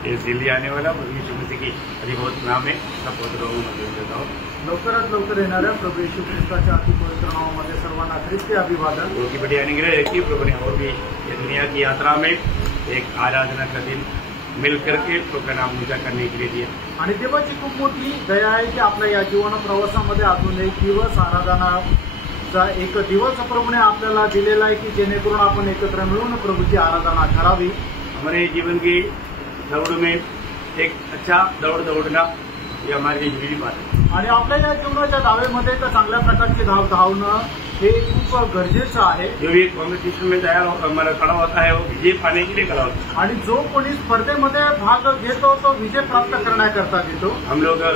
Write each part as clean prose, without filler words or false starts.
ये जल्दी आने वाला प्रभु यीशु मसीह की अधिभौत नाम है सब पवित्र लोगों में देता हूँ। लवकरात लवकर येणाऱ्या प्रभू येशू ख्रिस्ताच्या अति पवित्र नावामध्ये सर्वांना ख्रिस्ती अभिवादन। प्रभु की बड़ी अनुग्रह है कि प्रभु ने और भी ये दुनिया की यात्रा में एक आराधना का दिन मिल करके प्रभु का नाम ऊंचा करने के लिए दिया। आणि देवाची खूप मोठी दया आहे की आपल्या या जीवन प्रवासामध्ये अजून एक दिवस आराधनाचा एक दिवस प्रभूने आपल्याला दिलेला आहे की जेणेकरून आपण एकत्र मिळून प्रभूची आराधना करावी। हमारे जीवन की दौड़ में एक अच्छा दौड़ दौड़ना ये हमारे लिए जरूरी बात है। आणि आपल्या या जीवनाच्या धावेमध्ये एक चांगल्या प्रकारची धाव धावणं हे खूप गरजेचं आहे। जो भी कॉम्पिटिशन में तैयार हमारा खड़ा होता है वो विजय पाने के लिए खड़ा होता है आणि जो कोणी स्पर्धेमध्ये भाग घेतो तो विजय प्राप्त करण्याकरता घेतो। हम लोग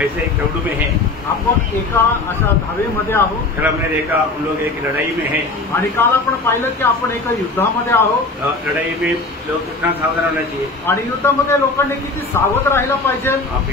ऐसे एक दौड़ में हैं। आपण एका अशा धावेमध्ये आहोत। कल हमने देखा हम लोग एक लड़ाई में हैं आणि काल आपण पाहिलं की आपण एका युद्धामध्ये आहोत। लड़ाई में लोग कितना सावधान होना चाहिए आणि युद्धामध्ये लोकांनी किती सावध राहायला पाहिजे। आप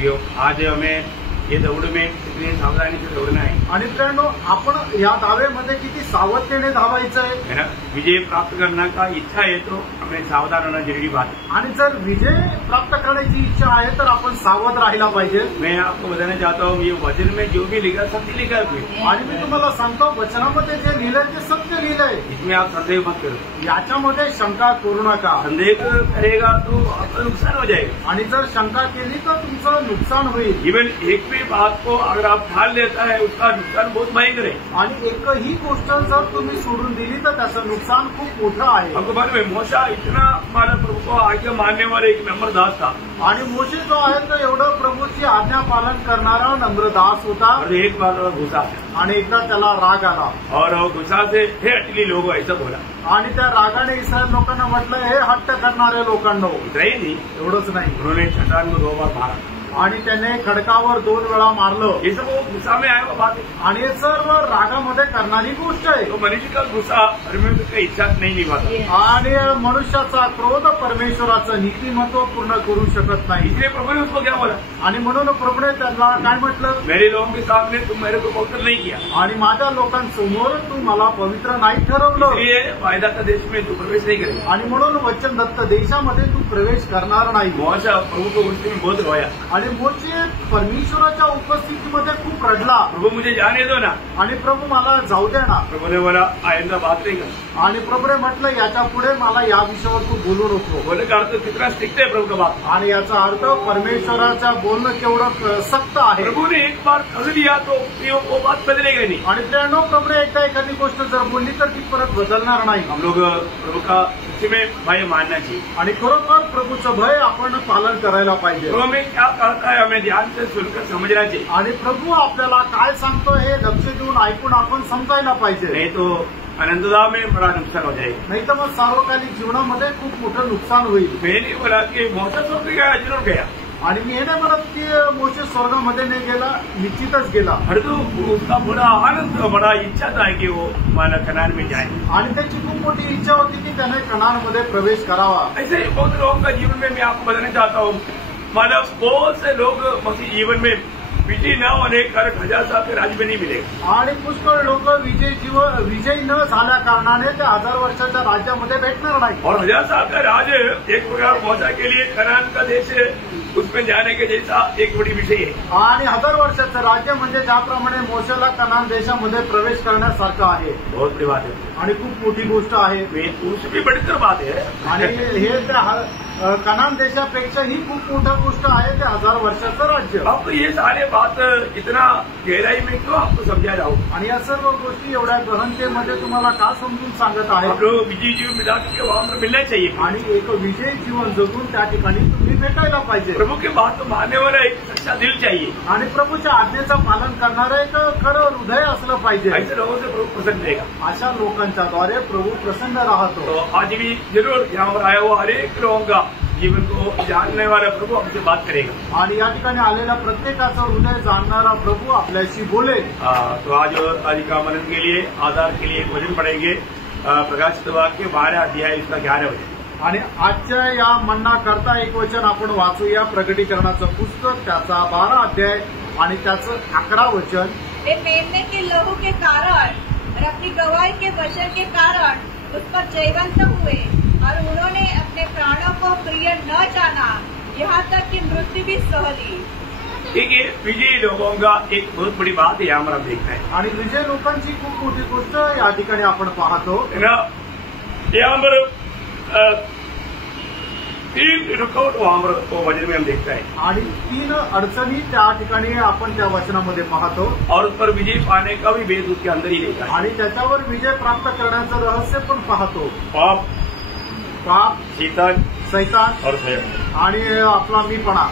आज हमें ये दौड़ में कितनी सावधानी से दौड़ना है आणि मित्रांनो आपण या धावेमध्ये किती सावधतेने धावायचं है ना। विजय प्राप्त करने का इच्छा है तो हमें सावधान होना जरूरी बात है। आणि जर विजय प्राप्त करण्याची इच्छा आहे तर आपण सावध राहायला पाहिजे। मैं आपको बताना चाहता हूँ ये वचन में जो भी लिखा सत्य लिखा है आणि मी तुम्हाला सांगतो वचनामध्ये जे लिहिलंय ते सत्य लिहिलंय। इसमें आप संदेह मत करो। याच्यामध्ये शंका करू नका। संदेह करेगा तो आपका नुकसान हो जाएगा आणि जर शंका केली तर तुमचं नुकसान होईल। इवन एक भी बात को अगर आप ठान लेता है उसका नुकसान बहुत भयंकर है। आणि एकही गोष्ट जर तुम्ही सोडून दिली तर त्याचं नुकसान खूप मोठं आहे। आपको मालूम है मोशा इतना हमारा प्रभु को आज्ञा मानने वाला एक नम्र दास था। आणि मोशे जो आहे तो एवढं प्रभूची आज्ञा पालन करणारा नम्र दास होता। और एक बार गुस्सा आणि एकदा त्याला राग आला और गुस्सा से हे अटली लोग ऐसा बोला आणि त्या रागाने इस्रायल लोकांना म्हटलं हे हट्ट करणारे लोकांनो। इतना ही नहीं एवढंच नाही उन्होंने शैतान को 2 बार मारा आणि त्याने खडकावर 2 वेळा मारलं। ये सब वो गुस्सा में आया हुआ बात है आणि हे सर्व रागामध्ये करणारी गोष्ट आहे। तो मनुष्य का गुस्सा परमेश्वर का इच्छा नहीं निभाता आणि मनुष्याचा क्रोध परमेश्वराचं नीतिमत्व पूर्ण करू शकत नाही। इसलिए प्रभु ने उसको क्या बोला आणि म्हणून प्रभूने त्याला काय म्हटलं मेरे लोगों के सामने तुम मेरे को पवित्र नहीं किया आणि माझ्या लोकांसमोर तू मला पवित्र नाही ठरवलं। इसलिए वायदा का देश में तू प्रवेश नहीं करेगा। आणि म्हणून वचनदत्त देशामध्ये तू प्रवेश करणार नाही। मोशा प्रभु को उस दिन बहुत रोया आणि मोशे परमेश्वराच्या उपस्थितीमध्ये खूप रडला। प्रभु मुझे जाने दो ना। आणि प्रभू मला जाऊ दे ना। प्रभु ने बोला आइंदा बात नहीं कर। आणि प्रभूने म्हटलं याच्या पुढे मला या विषयावर तू बोलू नको। बोलने का अर्थ कितना स्ट्रिक्ट है प्रभु का बात। आणि याचा अर्थ परमेश्वराचा बोलणं केवढं सक्त आहे। प्रभु ने एक बार कर लिया तो वो बात बदलेगा नहीं। आणि त्यानो प्रभूने एकदा एखादी गोष्ट जर बोलली तर ती परत बदलणार नाही। हम लोग प्रभु का में भय मानना चाहिए आणि खरोखर प्रभूचं भय आपण पालन करायला पाहिजे। प्रभु हमें क्या कहता है हमें ध्यान से सुनकर समझना चाहिए। आणि प्रभू आपल्याला काय सांगतो हे लक्ष देऊन ऐकून आपण समजायला पाहिजे। नहीं तो अनंतता में बड़ा नुकसान हो जाएगा। नाही तर मग सार्वकालिक जीवनामध्ये खूप मोठं नुकसान होईल। मैंने बोला कि मोशा स्वर्ग गया जरूर गया आणि मी हे नाही म्हणत की मोशे स्वर्गामध्ये नाही गेला, निश्चितच गेला। परंतु उसका बड़ा आनंद बड़ा इच्छा था कि वो माना कनान में जाए आणि त्याची खूप मोठी इच्छा होती की त्याने कनानमध्ये प्रवेश करावा। ऐसे बहुत लोगों का जीवन में मैं आपको बताना चाहता हूँ माना बहुत से लोग मसीह जीवन में विजय न होने कारण 1000 साल के राज्य में नहीं मिलेगा। आणि पुष्कळ लोक विजय न झाल्या कारणाने ते 1000 वर्षाच्या राज्यामध्ये भेटणार नाही। और 1000 साल का राज्य एक प्रकार मोशा के लिए कनान का देश है उसमें जाने के जैसा एक बड़ी विषय है। आणि 1000 वर्षाचं राज्य म्हणजे ज्याप्रमाणे मोशेला कनान देशामध्ये प्रवेश करण्यासारखं आहे। बहुत बड़ी बात है आणि खूप मोठी गोष्ट आहे। उससे भी बढ़कर बात है आणि हे कनान देशापेक्षा ही खूप मोठा गोष्ट आहे ते 1000 वर्षाचं राज्य। अब ये सारे बात इतना गहराई में क्यों आपको समझा जाओ आणि या सर्व गोष्टी एवढ्या गहनतेमध्ये तुम्हाला का समजून सांगत आहे। आप लोग विजय जीवन मिला के वहां पर मिलना चाहिए आणि एक विजय जीवन जगून त्या ठिकाणी तुम्ही भेटायला पाहिजे। प्रभु के बात मानने वाला एक सच्चा दिल चाहिए आणि प्रभूच्या आज्ञेचं पालन करणारं एक खरं हृदय असलं पाहिजे। ऐसे लोगों से प्रभु प्रसन्न रहेगा। अशा लोकांच्या द्वारे प्रभू प्रसन्न राहतो। तो आज भी जरूर यहाँ पर आया हुआ हर एक लोगों का जीवन को जानने वाला प्रभु हमसे बात करेगा। आणि या ठिकाणी आलेल्या प्रत्येकाचं हृदय जाणणारा प्रभू आपल्याशी बोलेल। तो आज का मनन के लिए आधार के लिए वचन पढ़ेंगे प्रकाशित वाक्य 12 अध्याय इसका 11 वचन। आणि आजच्या या म्हणणा करता एक वचन आपण वाचूया प्रकटीकरणाचं पुस्तक त्याचा 12 अध्याय आणि त्याचं 11 वचन। वे मेमने के लहू के कारण और अपनी गवाही के वचन के कारण उस पर जयवंत हुए और उन्होंने अपने प्राणों को प्रिय न जाना यहाँ तक कि मृत्यु भी सह ली। देखिए, विजयी लोगों का एक बहुत बड़ी बात यहाँ पर हम देखते हैं, आणि विजय लोकांची खूप मोठी गोष्ट या ठिकाणी आपण पाहतो. है ना. यहाँ पर 3 रुकावट वहां पर वो वचन में हम देखते हैं, आणि 3 अडचणी त्या ठिकाणी आपण त्या वचनामध्ये पाहतो. और उस पर विजय पाने का भी भेद उसके अंदर ही रहता है. आणि त्याच्यावर विजय प्राप्त करण्याचं रहस्य पण पाहतो. पाप, शैतान सैतान और स्वयं, आणि आपला मीपणा.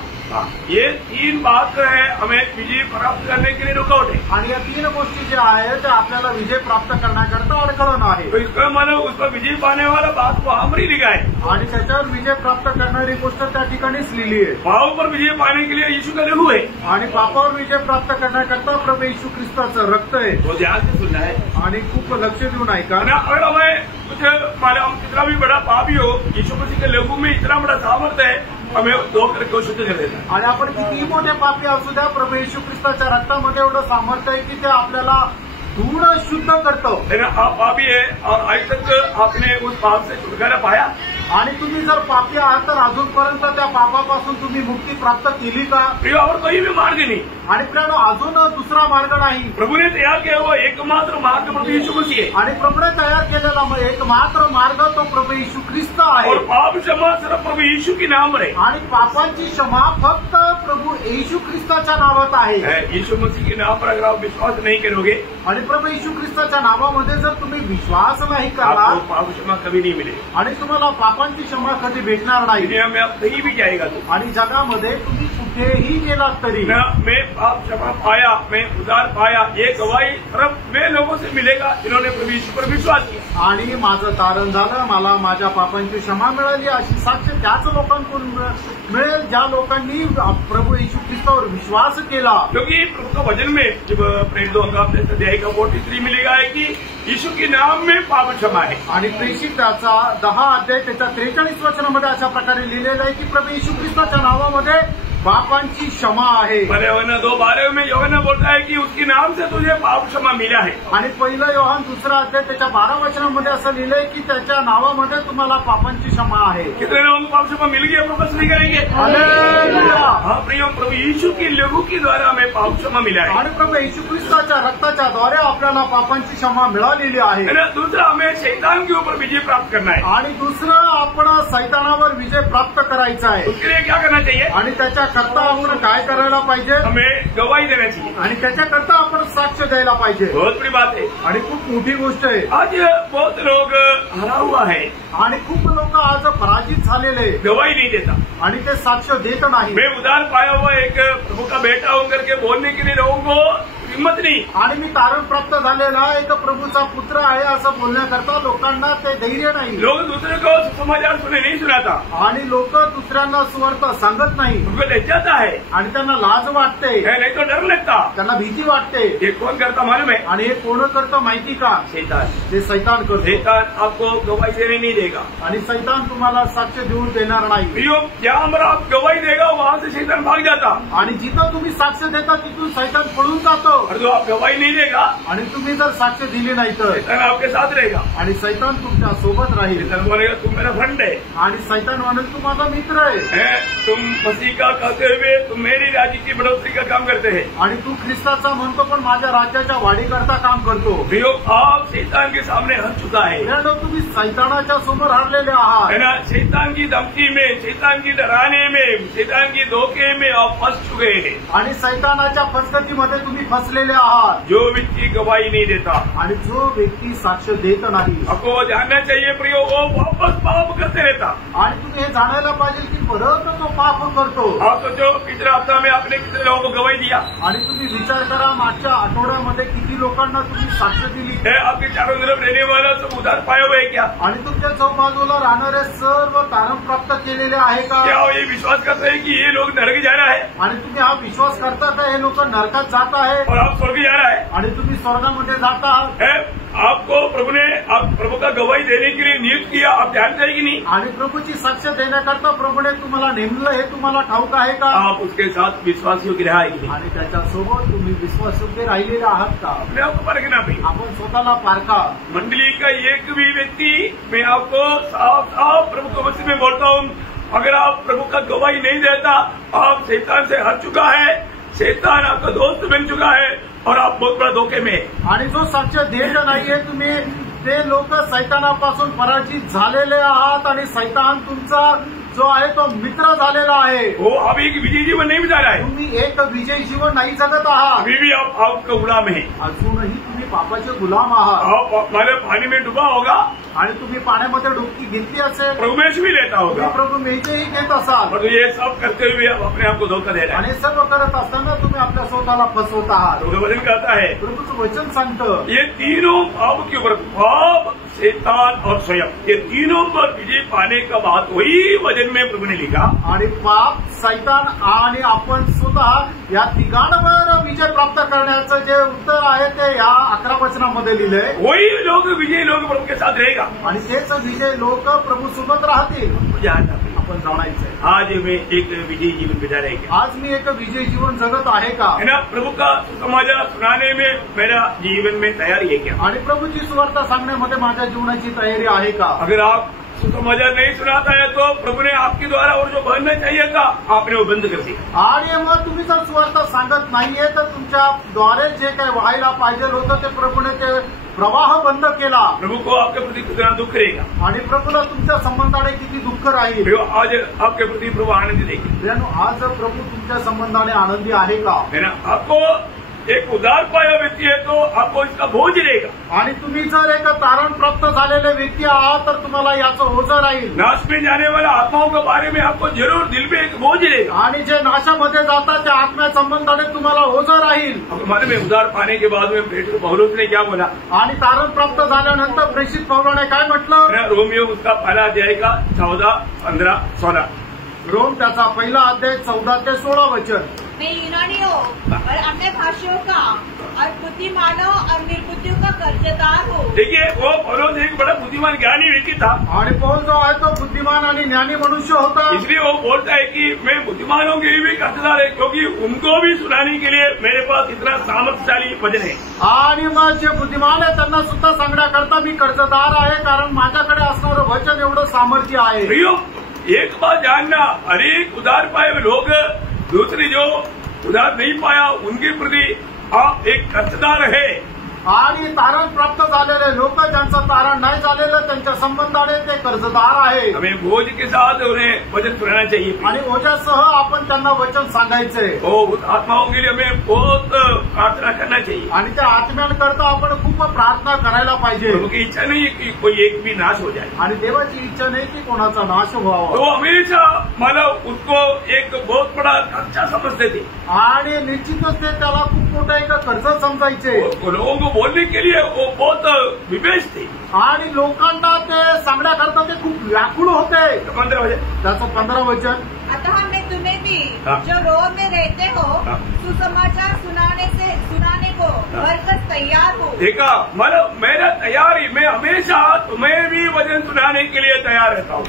ये 3 बात है हमें विजय प्राप्त करने के लिए रुकावट है. आणि या 3 गोष्टी ज्या आहेत त्या आपल्याला विजय प्राप्त करण्याकरता अडखळण आहे. तो इसका मतलब उस पर विजय पाने वाला बात वहां पर ही लिखा है. आणि त्याच्यावर विजय प्राप्त करणारी गोष्ट त्या ठिकाणीच लिहिली आहे. पापों पर विजय पाने के लिए यीशु का लहू है, आणि पापावर विजय प्राप्त करण्याकरता प्रभू येशू ख्रिस्ताचं रक्त आहे. वो ध्यान से सुनना है. आणि खूप लक्ष देऊन ऐका. अगर हमें कुछ हम कितना भी बड़ा पापी हो, यीशु मसीह के लहू में इतना बड़ा सामर्थ्य है, हमें दो करके शुद्ध कर देता है. आणि आपण किती मोठे पापी असू द्या, प्रभू येशू ख्रिस्ताच्या रक्तामध्ये एवढं सामर्थ्य आहे की ते आपल्याला धूळ शुद्ध करतो. आप पापी है और आज तक आपने उस पाप से छुटकारा पाया, आणि तुम्ही जर पापी आहात तर अजूनपर्यंत त्या पापापासून तुम्ही मुक्ती प्राप्त केली का? प्रिय, और कोई भी मार्ग नहीं. आणि प्रियानो, अजून दुसरा मार्ग नाही. प्रभु ने तैयार किया हुआ एकमात्र मार्ग प्रभु यीशु मसीह है, आणि प्रभूने तयार केलेला एकमात्र मार्ग तो प्रभू येशू ख्रिस्त आहे. और पाप क्षमा सिर्फ प्रभु यीशु की नाम है. आणि पापांची क्षमा फक्त प्रभू येशू ख्रिस्ताच्या नावात आहे. यीशु मसीह के नाम पर अगर आप विश्वास नहीं करोगे, आणि प्रभू येशू ख्रिस्ताच्या नावामध्ये जर तुम्ही विश्वास नाही करला, आपको पाप क्षमा कभी नहीं मिलेगी. आणि तुम्हाला पापांची क्षमा कधी भेटणार नाही. दुनिया में आप कहीं भी जाएगा तो, आणि जगामध्ये तुम्ही कुठेही गेलात तरी, मैं पाप क्षमा पाया, मैं उद्धार पाया, ये गवाही सिर्फ वे लोगों से मिलेगा जिन्होंने प्रभु यीशु पर विश्वास किया. आणि माझं तारण झालं, मला माझ्या पापांची क्षमा मिळाली अशी साक्ष त्याच लोकांकडून मिळेल ज्या लोकांनी प्रभू येशू ख्रिस्तावर विश्वास केला. क्योंकि प्रभु का वचन में जब प्रेरित 2 अध्याय का 43 मिलेगा है कि यीशु के नाम में पाप क्षमा है. आणि प्रेषित त्याचा 10 अध्याय त्याच्या 43 वचनामध्ये अशा प्रकारे लिहिलेलं आहे की प्रभू येशू ख्रिस्ताच्या नावामध्ये पापांची क्षमा आहे. यूहन्ना 2:12 में यूहन्ना बोलता है कि उसके नाम से तुझे पाप क्षमा मिला है. आणि 1 योहान 2 अध्याय त्याच्या 12 वचनामध्ये असं लिहिलंय की त्याच्या नावामध्ये तुम्हाला पापांची क्षमा आहे. कितने लोगों को पाप क्षमा मिल गई, हम बस नहीं करेंगे. हालेलुया. हाँ प्रिय, प्रभु यीशु के लहू के द्वारा हमें पाप क्षमा मिला है. आणि प्रभू येशू ख्रिस्ताच्या रक्ताच्या द्वारे आपल्याला पापांची क्षमा मिळालेली आहे. दूसरा, हमें शैतान के ऊपर विजय प्राप्त करना है. आणि दुसरं, आपण सैतानावर विजय प्राप्त करायचा आहे. उसके लिए क्या करना चाहिए? आणि त्याच्याकरता आपण काय करायला पाहिजे? हमें गवाही देना चाहिए. आणि त्याच्याकरता आपण साक्ष द्यायला पाहिजे. बहुत बड़ी बात है. आणि खूप मोठी गोष्ट आहे. आज बहुत लोग हरा हुआ है, आणि खूप लोक आज पराजित झालेले, गवाही नहीं देता. आणि ते साक्ष देत नाही. मैं उद्धार पाया हुआ एक प्रभु का बेटा हूं करके बोलने के लिए लोगों को हिम्मत नहीं. आणि मी तारण प्राप्त झालेला एक प्रभूचा पुत्र आहे असं बोलण्याकरता लोकांना ते धैर्य नाही. लोग दूसरे को समाचार सुने नहीं सुनाता. आणि लोक दुसऱ्यांना सुवार्ता सांगत नाही. उनको लज्जाता है आणि त्यांना लाज वाटते, नहीं तो डर लगता. त्यांना भीती वाटते. ये कौन करता मालूम है? आणि हे कोण करतं माहिती का? शैतान. ते सैतान करतो. शैतान आपको गवाही देने नहीं देगा. आणि सैतान तुम्हाला साक्ष देऊन देणार नाही. प्रियो, जहां पर आप गवाही देगा वहां से शैतान भाग जाता. आणि जिथं तुम्ही साक्ष देता तिथून सैतान पळून जातो. और जो आप गवाही नहीं देगा, आणि तुम्ही जर साक्ष दिली नाही तर शैतान आपके साथ रहेगा. आणि सैतान तुमच्या सोबत राहील. शैतान बोलेगा तुम मेरा फ्रेंड है. आणि सैतान म्हणेल तू माझा मित्र आहे. तुम मसीह का कहते हुए तुम मेरी राज्य की बढ़ोतरी का काम करते हैं. आणि तू ख्रिस्ताचा म्हणतो पण माझ्या राज्याच्या वाढीकरता काम करतो. प्रियो, आप शैतान के सामने हर चुका है. तुम्ही सैतानाच्या समोर हरलेले आहात. है ना. शैतान की धमकी में, शैतान की डराने में, शैतान की धोखे में आप फंस चुके हैं. आणि सैतानाच्या फसगतीमध्ये तुम्ही फसलेले आहात. जो व्यक्ति गवाही नहीं देता, आणि जो व्यक्ती साक्ष देत नाही, आपको जानना चाहिए प्रियो, वो वापस पाप करते रहता. आणि तुम्ही हे जाणायला पाहिजे की परत तो पाप करतो. आप सोचो, पिछले हफ्ता में आपने कितने लोगों को गवाही दिया? आणि तुम्ही विचार करा, मागच्या आठवड्यामध्ये किती लोकांना तुम्ही साक्ष दिली. आपके चारों तरफ रहने वाला सब उद्धार पाए हुए है क्या? आणि तुमच्या चौबाजूला राहणारे सर्व तारण प्राप्त केलेले आहे का? क्या ये विश्वास करते हैं कि ये लोग नरक जा रहा है? आणि तुम्ही हा विश्वास करता का हे लोक नरकात जात आहे और आप स्वर्ग जा रहा है? आणि तुम्ही स्वर्गामध्ये जात आहात. आपको प्रभु ने प्रभु का गवाही देने के लिए नियुक्त किया, आप जानते हैं कि नहीं? आणि प्रभूची साक्ष देण्याकरता प्रभूने तुम्हाला नेमलं हे तुम्हाला ठाऊक आहे का? आप उसके साथ विश्वास योग्य रहा है कि नहीं? आणि त्याच्यासोबत तुम्ही विश्वासयोग्य राहिलेले आहात का? अपने आपको परखना भाई. आपण स्वतःला पारखा. मंडली का एक भी व्यक्ति, मैं आपको साफ साफ प्रभु को मसीह में बोलता हूँ, अगर आप प्रभु का गवाही नहीं देता, आप शैतान से हार चुका है, शैतान आपका दोस्त बन चुका है और आप बहुत बड़ा धोखे में है। आणि जो साक्ष देत नाहीये तुम्ही, ते लोक सैतानापासून पराजित झालेले आहात आणि सैतान तुमचा जो आहे तो मित्र झालेला आहे। वो अब एक विजयी जीवन नहीं बिता रहा है, तुम्ही एक विजयी जीवन नाही जगत आहात, अभी भी आप आपका गुलाम है। अजूनही तुम्ही पापाचे गुलाम आहात आप हमारे पानी में डूबा होगा, आणि तुम्ही पाण्यामध्ये डुबकी घेतली असेल, प्रभु में भी लेता होगा, तुम्ही प्रभू मेजेही घेत असाल, और ये सब करते हुए आप अपने आप को धोखा दे रहे हैं। आणि सर्व करत असताना तुम्ही आपल्या स्वतःला फसवत आहात। प्रभु का वचन कहता है, प्रभूचं वचन सांगतं ये तीनों पाप के ऊपर, पाप, शैतान और स्वयं, ये तीनों पर विजय पाने का बात वही वचन में प्रभु ने लिखा। आणि पाप, सैतान आणि आपण स्वतः या तिघांवर विजय प्राप्त करण्याचं जे उत्तर आहे ते या 11 वचनामध्ये लिहिलंय। वही लोग विजयी लोग प्रभु के साथ रहेगा। आणि तेच विजय लोक प्रभू सोबत राहतील। आपण जाणायचंय आज मैं एक विजयी जीवन बिता रहेगा। आज मी एक विजयी जीवन जगत आहे का? है ना, प्रभु का समाचार सुनाने में मेरा जीवन में तैयारी है क्या? आणि प्रभूची सुवार्ता सांगण्यामध्ये माझ्या जीवनाची तयारी आहे का? अगर आप सुसमाचार नहीं सुनाता है तो प्रभु ने आपके द्वारा और जो बनना चाहिए था आपने वो बंद कर दिया। आणि मग तुम्ही जर सुवार्ता सांगत नाहीये तर तुमच्या द्वारे जे काही व्हायला पाहिजे होतं ते प्रभूने ते प्रवाह बंद केला। प्रभु को आपके प्रति कितना दुख रहेगा, आणि प्रभूला तुमच्या संबंधाने किती दुःख राहील। आज आपके प्रति प्रभु आनंद देगी। आज प्रभू तुमच्या संबंधाने आनंदी आहे का? है ना, आपको एक उदार पाया व्यक्ती है तो आपको इसका बोझ रहेगा। आणि तुम्ही जर एक तारण प्राप्त झालेले व्यक्ती आहात तर तुम्हाला याचं ओझं राहील। नाश में जाने वाला आत्माओं के बारे में आपको जरूर दिल में एक बोझ रहेगा। आणि जे नाशामध्ये जातात त्या आत्म्या संबंधाने तुम्हाला ओझं राहील। हमारे में उदार पाने के बाद में प्रेषित पौलुस ने क्या बोला? आणि तारण प्राप्त झाल्यानंतर प्रेषित पौलाने काय म्हटलं? रोमियो उसका पहला अध्याय का 14, 15, 16 रोम त्याचा पहिला अध्याय 14 ते 16 वचन। मैं यूनानियों और अन्य भाषियों का और बुद्धिमानों और निर्बुद्धियों का कर्जदार हूँ। देखिए, वो पौलुस एक बड़ा बुद्धिमान ज्ञानी व्यक्ति था। आणि पौल जो आहे तो बुद्धिमान आणि ज्ञानी मनुष्य होता। इसलिए वो बोलता है कि मैं बुद्धिमानों के लिए भी कर्जदार है, क्योंकि उनको भी सुनाने के लिए मेरे पास इतना सामर्थ्यशाली वचन है। आणि मग जे बुद्धिमान आहे त्यांना सुद्धा सांगण्याकरता मी कर्जदार आहे, कारण माझ्याकडे असणारं वचन एवढं सामर्थ्य आहे। प्रियो, एक बात जानना, अनेक उदार पाए हुए लोग दूसरे जो उदार नहीं पाया उनके प्रति आप एक कर्जदार है। आणि तारण प्राप्त झालेले लोक ज्यांचं तारण नाही झालेलं त्यांच्या संबंधाने ते कर्जदार आहे। हमें बोझ के साथ उन्हें वचन सुनाना चाहिए आणि ओझ्यासह आपण त्यांना वचन सांगायचंय। आत्माओं के लिए हमें बहुत प्रार्थना करना चाहिए आणि त्या आत्म्यांकरता आपण खूप प्रार्थना करायला पाहिजे। प्रभु की इच्छा नहीं है कि कोई एक भी नाश हो जाए, आणि देवाची इच्छा नाही की कोणाचा नाश व्हावा। तो हमेशा मानव उसको एक बहुत बड़ा खर्चा समझते थे आणि निश्चितच ते त्याला खूप मोठा एक कर्ज समजायचे। लोगों को बोलने के लिए वो बहुत विवेश थे आणि लोकांना ते सांगण्याकरता ते खूप व्याकुळ होते। 15 वचन, त्याचं 15 वचन। अतः मैं तुम्हें भी हाँ। जो रोम में रहते हो हाँ। सुसमाचार सुनाने को बरकत तैयार हूँ। देखा, मतलब मेरा तैयारी, मैं हमेशा तुम्हें भी वचन सुनाने के लिए तैयार रहता हूँ।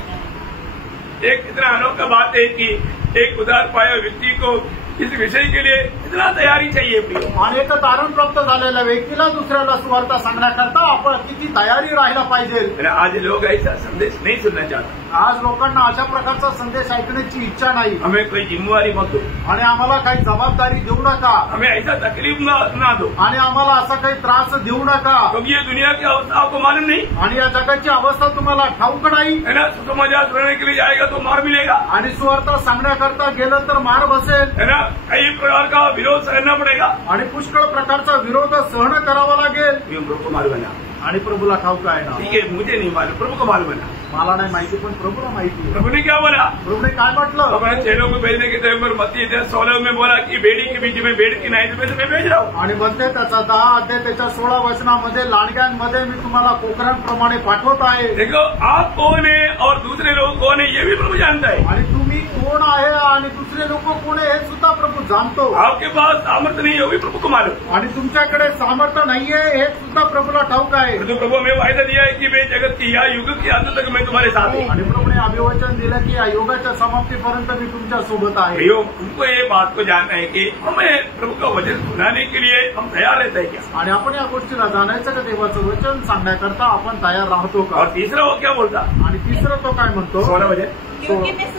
एक इतना अनोखा बात है कि एक उदार पाया व्यक्ति को इस विषय के लिए इतना तैयारी चाहिए। आणि एक तारण प्राप्त झालेल्या व्यक्तीला दुसऱ्याला सुवार्ता सांगण्याकरता आपण किती तयारी राहायला पाहिजे। आज लोग ऐसा संदेश नहीं सुनना चाहते। आज लोकांना अशा प्रकारचा संदेश ऐकण्याची इच्छा नाही। हमें कोई जिम्मेवारी मत दो, आणि आम्हाला काही जबाबदारी देऊ नका, हमें ऐसा तकलीफ ना दो, आणि आम्हाला असा काही त्रास देऊ नका, क्योंकि ये दुनिया की अवस्था आपको मालूम नहीं, आणि या जगाची अवस्था तुम्हाला ठाऊक नाही। है ना, सुसमाचार सुनाने के लिए जाएगा तो मार मिलेगा, आणि सुवार्ता सांगण्याकरता गेलं तर मार बसेल, है ना, कई प्रकार का विरोध सहना पड़ेगा, आणि पुष्कळ प्रकारचा विरोध सहन करावा लागेल। ये प्रभु को मालूम है ना, आणि प्रभूला ठाऊक आहे ना। ठीक है, मुझे नहीं मालूम, प्रभु को मालूम है ना। मला नाही माहिती पण प्रभूला माहिती आहे। प्रभु ने क्या बोला? प्रभूने काय म्हटलं? अपने चेलों को भेजने के टाइम पर मत्ती 10:16 में बोला कि बेड़ी के बीच में भेड़ की नाई में मैं भेज रहा हूँ। आणि मध्ये त्याचा 10 अध्याय त्याच्या 16 वचनामध्ये लांडग्यांमध्ये मी तुम्हाला कोकरांप्रमाणे पाठवत आहे। देखो, आप कौन है और दूसरे लोग कौन है ये भी प्रभु जानता है। आणि तुम्ही कोण आहे आणि दुसरे लोक कोण आहे हे सुद्धा प्रभू जाणतो। आपके पास सामर्थ्य नहीं है वो भी प्रभु को मालूम, आणि तुमच्याकडे सामर्थ्य नाहीये हे सुद्धा प्रभूला ठाऊक आहे। तो प्रभु हमें वायदा दिया है कि मैं जगत की या युग की अंत तक मैं तुम्हारे साथ हूँ। आणि प्रभूने अभिवचन दिलं की या युगाच्या समाप्तीपर्यंत मी तुमच्या सोबत आहे। भाइयों, हमको ये बात को जानना है कि हमें प्रभु का वचन सुनाने के लिए हम तैयार रहते हैं क्या? आणि आपण या गोष्टीला जाणायचं का देवाचं वचन सांगण्याकरता आपण तयार राहतो का? और तीसरा वो क्या बोलता? आणि तिसरं तो काय म्हणतो? 16 वचन, क्योंकि मैं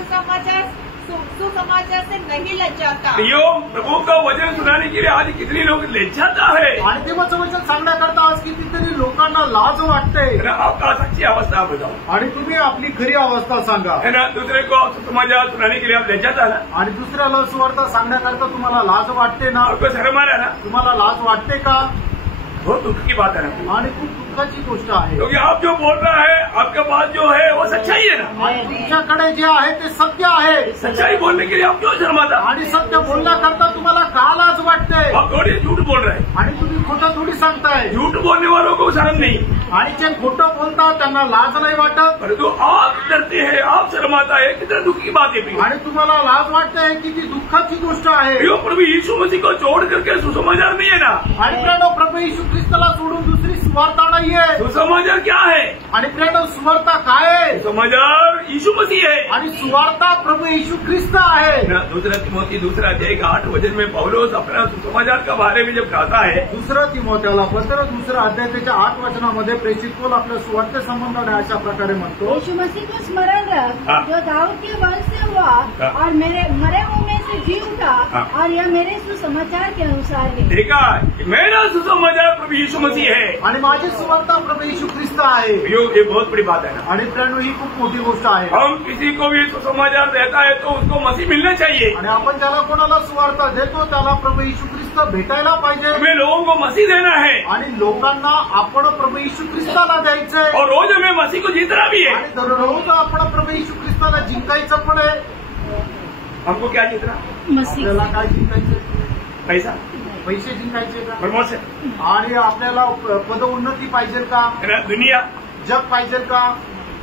सुसमाचार से नहीं लज्जाता। प्रियो, प्रभु का वचन सुनाने के लिए आज कितने लोग लज्जाता है। आणि देवाचं वचन सांगण्याकरता आज कितीतरी लोकांना लाज वाटते। है ना, आपका सच्ची अवस्था बताओ। आणि तुम्ही आपली खरी अवस्था सांगा। है ना, दूसरे को सुसमाचार सुनाने के लिए आप लज्जाता ना। आणि दुसऱ्याला सुवार्ता सांगण्याकरता तुम्हाला लाज वाटते ना? आपको शर्म आ रहा है ना? तुम्हाला लाज वाटते का? बहुत दुख की बात है ना। आणि खूप दुःखाची गोष्ट आहे, क्योंकि आप जो बोल रहा है, आपके पास जो है वो सच्चाई है ना। आणि तुमच्याकडे जे आहे ते सत्य आहे। सच्चाई बोलने के लिए आप क्यों शर्माता? आणि सत्य बोलण्याकरता तुम्हाला का लाज वाटते? आप थोड़ी झूठ बोल रहे हैं। आणि तुम्ही खोटं थोडी सांगताय। झूठ बोलने वालों को शर्म नहीं, आणि जे खोटं बोलतात त्यांना लाज नाही वाटत, परंतु आप डरते हैं, आप शर्माता है। कितना दुख की बात है प्रियो। आणि तुम्हाला लाज वाटते, किती दुःखाची गोष्ट आहे। प्रियो, प्रभु यीशु मसीह को छोड़ करके सुसमाचार नहीं है ना। आणि प्रेरणो प्रभू येशू ख्रिस्ताला सोडून दुसरी सुवार्ता नाहीये। सुसमाचार क्या है? आणि प्रेरणो सुवार्ता काय आहे? सुसमाचार यीशु मसीह है। आणि सुवार्ता प्रभू येशू ख्रिस्त आहे। ना, दूसरा तिमोथी 2:8 में पौलुस अपना सुसमाचार के बारे में जब कहता है, दुसरं तिमोथेला पत्र 2:8 प्रेषित पौल आपल्या सुवार्ते संबंधाने अशा प्रकारे म्हणतो, यीशु मसीह को स्मरण रख, हाँ। जो दाऊद के वंश से हुआ हाँ। और मेरे मरे हुए में से जी उठा, हाँ। और यह मेरे सुसमाचार के अनुसार है। देखा, मेरा सुसमाचार प्रभु यीशु मसीह है। आणि माझी सुवार्ता प्रभू येशू ख्रिस्त आहे। ये बहुत बड़ी बात है ना। आणि प्रेरणो ही खूप मोठी गोष्ट आहे। हम किसी को भी सुसमाचार देता है तो उसको मसीह मिलना चाहिए। आणि आपण ज्याला कोणाला सुवार्ता देतो त्याला प्रभू येशू ख्रिस्त भेटायला पाहिजे। हमें लोगों को मसीह देना है आणि लोकांना आपण प्रभू येशू ख्रिस्ताला द्यायचंय। और रोज हमें मसीह को जीतना भी है। आणि दररोज आपण प्रभू येशू ख्रिस्ताला जिंकायचं पण आहे। हमको क्या जीतना? मसीह आपल्याला काय जिंकायचं? पैसा, पैसे जिंकायचे का? प्रमोशन, आणि आपल्याला पद उन्नती पाहिजे का? है ना, दुनिया, जग पाहिजे का?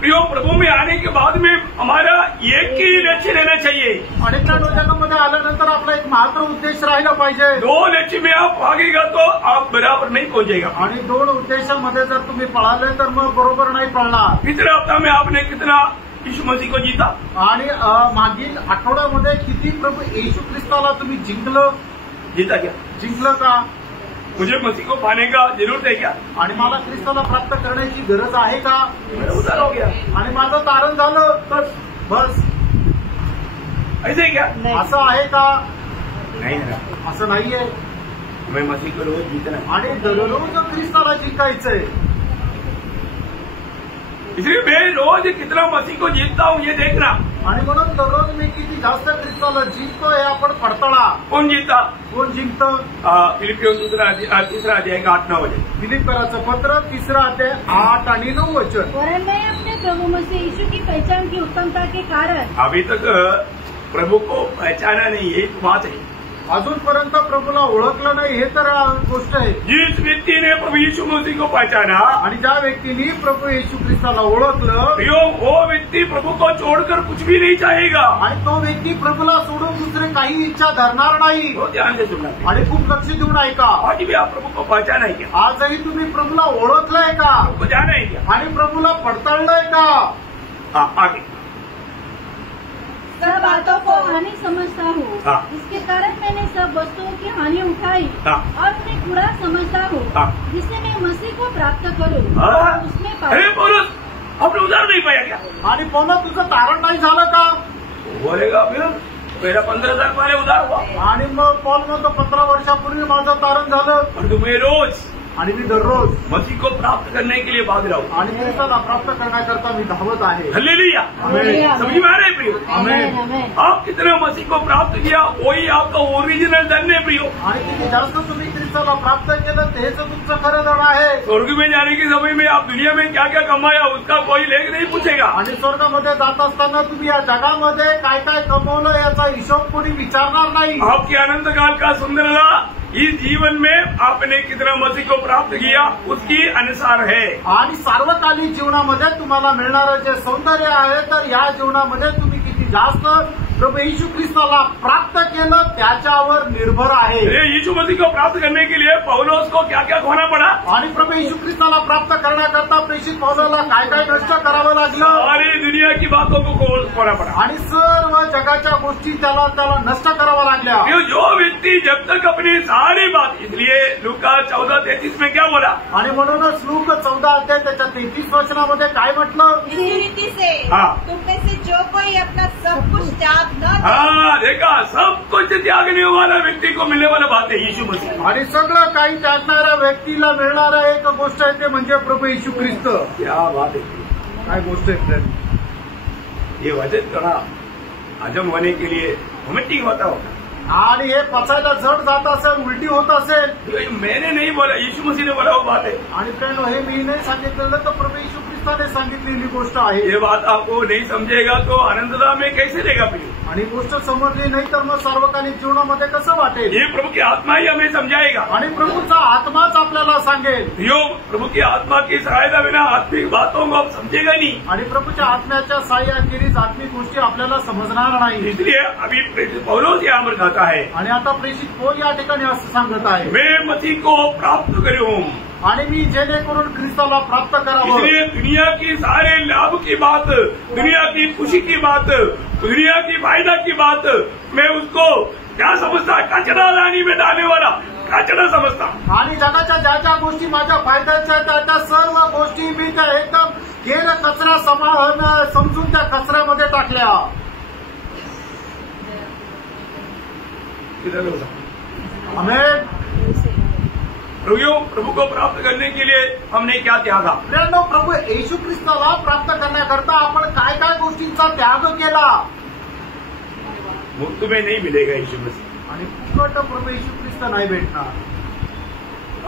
प्रियो, प्रभु में आने के बाद में हमारा एक ही लक्ष्य रहना चाहिए। आणि त्या जगामध्ये आल्यानंतर आपला एक मात्र उद्देश राहिला पाहिजे। 2 लक्ष्य में आप भागेगा तो आप बराबर नहीं पहुंचेगा। आणि 2 उद्देशामध्ये जर तुम्ही पळाले तर मग बरोबर नाही पळणार। पिछले हफ्ता में आपने कितना यीशु मसीह को जीता? आणि मागील आठवड्यामध्ये किती प्रभू येशू ख्रिस्ताला तुम्ही जीता क्या? जिंकलं का? मुझे मसीह को पाने का जरूरत है क्या? आणि मला ख्रिस्ताला प्राप्त करण्याची गरज आहे का? मेरा उद्धार हो गया, आणि माझं तारण झालं तर बस ऐसे क्या? असं आहे का? नहीं है, असं नाहीये। हमें मसीह को रोज जीतना है। आणि दररोज ख्रिस्ताला जिंकायचंय। इसलिए मैं रोज कितना मसीह को जीतता हूँ ये देखना। आणि म्हणून दररोज मी किती जास्त ख्रिस्ताला जिंकतो हे आपण पडताळा। कौन जीता? कोण जिंकतं? फिलिपियों 3:8 का 8-9 वचन। फिलिपियराचं पत्र 3:8 आणि 9 वचन। वरन मैं अपने प्रभु मसीह यीशु की पहचान की उत्तमता के कारण अभी तक प्रभु को पहचाना नहीं, यही तो बात है। अजूनपर्यंत प्रभूला ओळखलं नाही हे तर गोष्ट आहे। जिस व्यक्ति ने प्रभु यीशु मसीह को पहचाना, आणि ज्या व्यक्तीने प्रभू येशू ख्रिस्ताला ओळखलं, प्रियो, वो व्यक्ति प्रभु को छोड़कर कुछ भी नहीं चाहेगा। आणि तो व्यक्ती प्रभूला सोडून दुसरे काही इच्छा धरणार नाही। बहुत ध्यान से सुनना। आणि खूप लक्ष देऊन ऐका। आज भी आप प्रभु को पहचाना है क्या? आजही तुम्ही प्रभूला ओळखलंय का? आपको जाना है क्या? आणि प्रभूला पडताळलंय का? आगे सब बातों को हानि समझता हूँ, हाँ। इसके कारण मैंने सब वस्तुओं की हानि उठाई, हाँ। और मैं पूरा समझता हूँ, हाँ। जिससे मैं मसीह को प्राप्त करूँ हाँ। और उसमें अरे पाऊँ। पौलुस, आपने उधार नहीं पाया क्या? आणि पुन्हा तुझं तारण नाही झालं का? बोलेगा फिर मेरा 15 साल पहले उधार हुआ। आणि मग पॉल म्हणतो 15 वर्षापूर्वी माझं तारण झालं। और तुम्हें रोज आणि मी दररोज मसीह को प्राप्त करने के लिए भाग रहा हूँ। आणि ख्रिस्ताला प्राप्त करण्याकरता मी धावत आहे। हालेलुया। हालेलुया। समझ में आ रहे प्रियो? आमेन, आमेन। आप कितना मसीह को प्राप्त किया वही आपका ओरिजिनल धन है प्रियो। आणि किती जास्त तुम्ही ख्रिस्ताला प्राप्त केलं तेच तुमचं खरं धन आहे। स्वर्ग में जाने के समय में आप दुनिया में क्या क्या कमाया उसका कोई लेख नहीं पूछेगा। आणि स्वर्गामध्ये जात असताना तुम्ही या जगामध्ये काय काय कमवलं याचा हिशोब कोणी विचारणार नाही। आपके अनंत काल का सुंदरता इस जीवन में आपने कितना मसीह को प्राप्त किया उसकी अनुसार है। आणि सार्वकालिक जीवनामध्ये तुम्हाला मिळणारं जे सौंदर्य आहे तर या जीवनामध्ये तुम्ही किती जास्त प्रभू येशू ख्रिस्ताला प्राप्त केलं त्याच्यावर निर्भर आहे। यीशु मसीह को प्राप्त करने के लिए पौलुस को क्या क्या खोना पड़ा? आणि प्रभू येशू ख्रिस्ताला प्राप्त करण्याकरता प्रेषित पौलाला काय काय कष्ट करावं लागलं? सारी दुनिया की बातों को खोना पड़ा आणि सर्व जगाच्या गोष्टी त्याला नष्ट कराव्या लागल्या। ये जो व्यक्ति जब तक अपनी सारी बात, इसलिए लूका 14:33 में क्या बोला? आणि म्हणूनच लूक 14 अध्याय त्याच्या 33 वचनामध्ये काय म्हटलं? इसी रीति से हाँ। तुम में से जो कोई अपना सब कुछ त्याग न दे, हाँ देखा, सब कुछ त्यागने वाला व्यक्ति को मिलने वाला बात है यीशु मसीह। आणि सगळं काही त्यागणाऱ्या व्यक्तीला मिळणारा एक गोष्ट आहे ते म्हणजे प्रभू येशू ख्रिस्त. क्या बात है, काय गोष्ट आहे फ्रेंड. ये वजन थोड़ा हजम होने के लिए वॉमिटिंग होता होगा, आणि हे पचायला जड जात असेल, उलटी होत असेल. ये मैंने नहीं बोला, यीशु मसीह ने बोला वो बात है। आणि फ्रेंड हे मी नाही सांगितलेलं तर प्रभू येशू ख्रिस्ताने सांगितलेली गोष्ट आहे. ये बात आपको नहीं समझेगा तो आनंददा में कैसे रहेगा फिर? आणि गोष्ट समजली नाही तर मग सार्वकालिक जीवनामध्ये कसं वाटेल. ये प्रभु की आत्मा ही हमें समझाएगा। आणि प्रभूचा आत्माच आपल्याला सांगेल. यो प्रभु की आत्मा की सहायता बिना आत्मिक बातों को आप समझेगा नहीं, आणि प्रभूच्या आत्म्याच्या साह्याखेरीज आत्मिक गोष्टी आपल्याला समजणार नाही. इसलिए अभी पौलुस यहाँ पर कहता है, आणि आता प्रेषित पौल या ठिकाणी असं सांगत आहे, मैं मसीह को प्राप्त करूं, आणि मी जेणेकरून ख्रिस्ताला प्राप्त करावं. इसलिए दुनिया की सारे लाभ की बात, दुनिया की खुशी की बात, दुनिया की फायदा की बात मैं उसको क्या समझता, कचरा लानी में डालने वाला कचरा समझता. आणि जगाच्या ज्या ज्या गोष्टी माझ्या फायद्याच्या आहेत त्या सर्व गोष्टी मी त्या एकदम केर कचरा समजून त्या कचऱ्यामध्ये टाकल्या. आमेन. प्रभु को प्राप्त करने के लिए हमने क्या त्यागा? मित्रांनो, प्रभू येशू ख्रिस्ताला प्राप्त करण्याकरता आपण काय काय गोष्टींचा त्याग केला. मुफ्त में नहीं मिलेगा यीशु मसीह, आणि फुकट प्रभू येशू ख्रिस्त नाही भेटणार.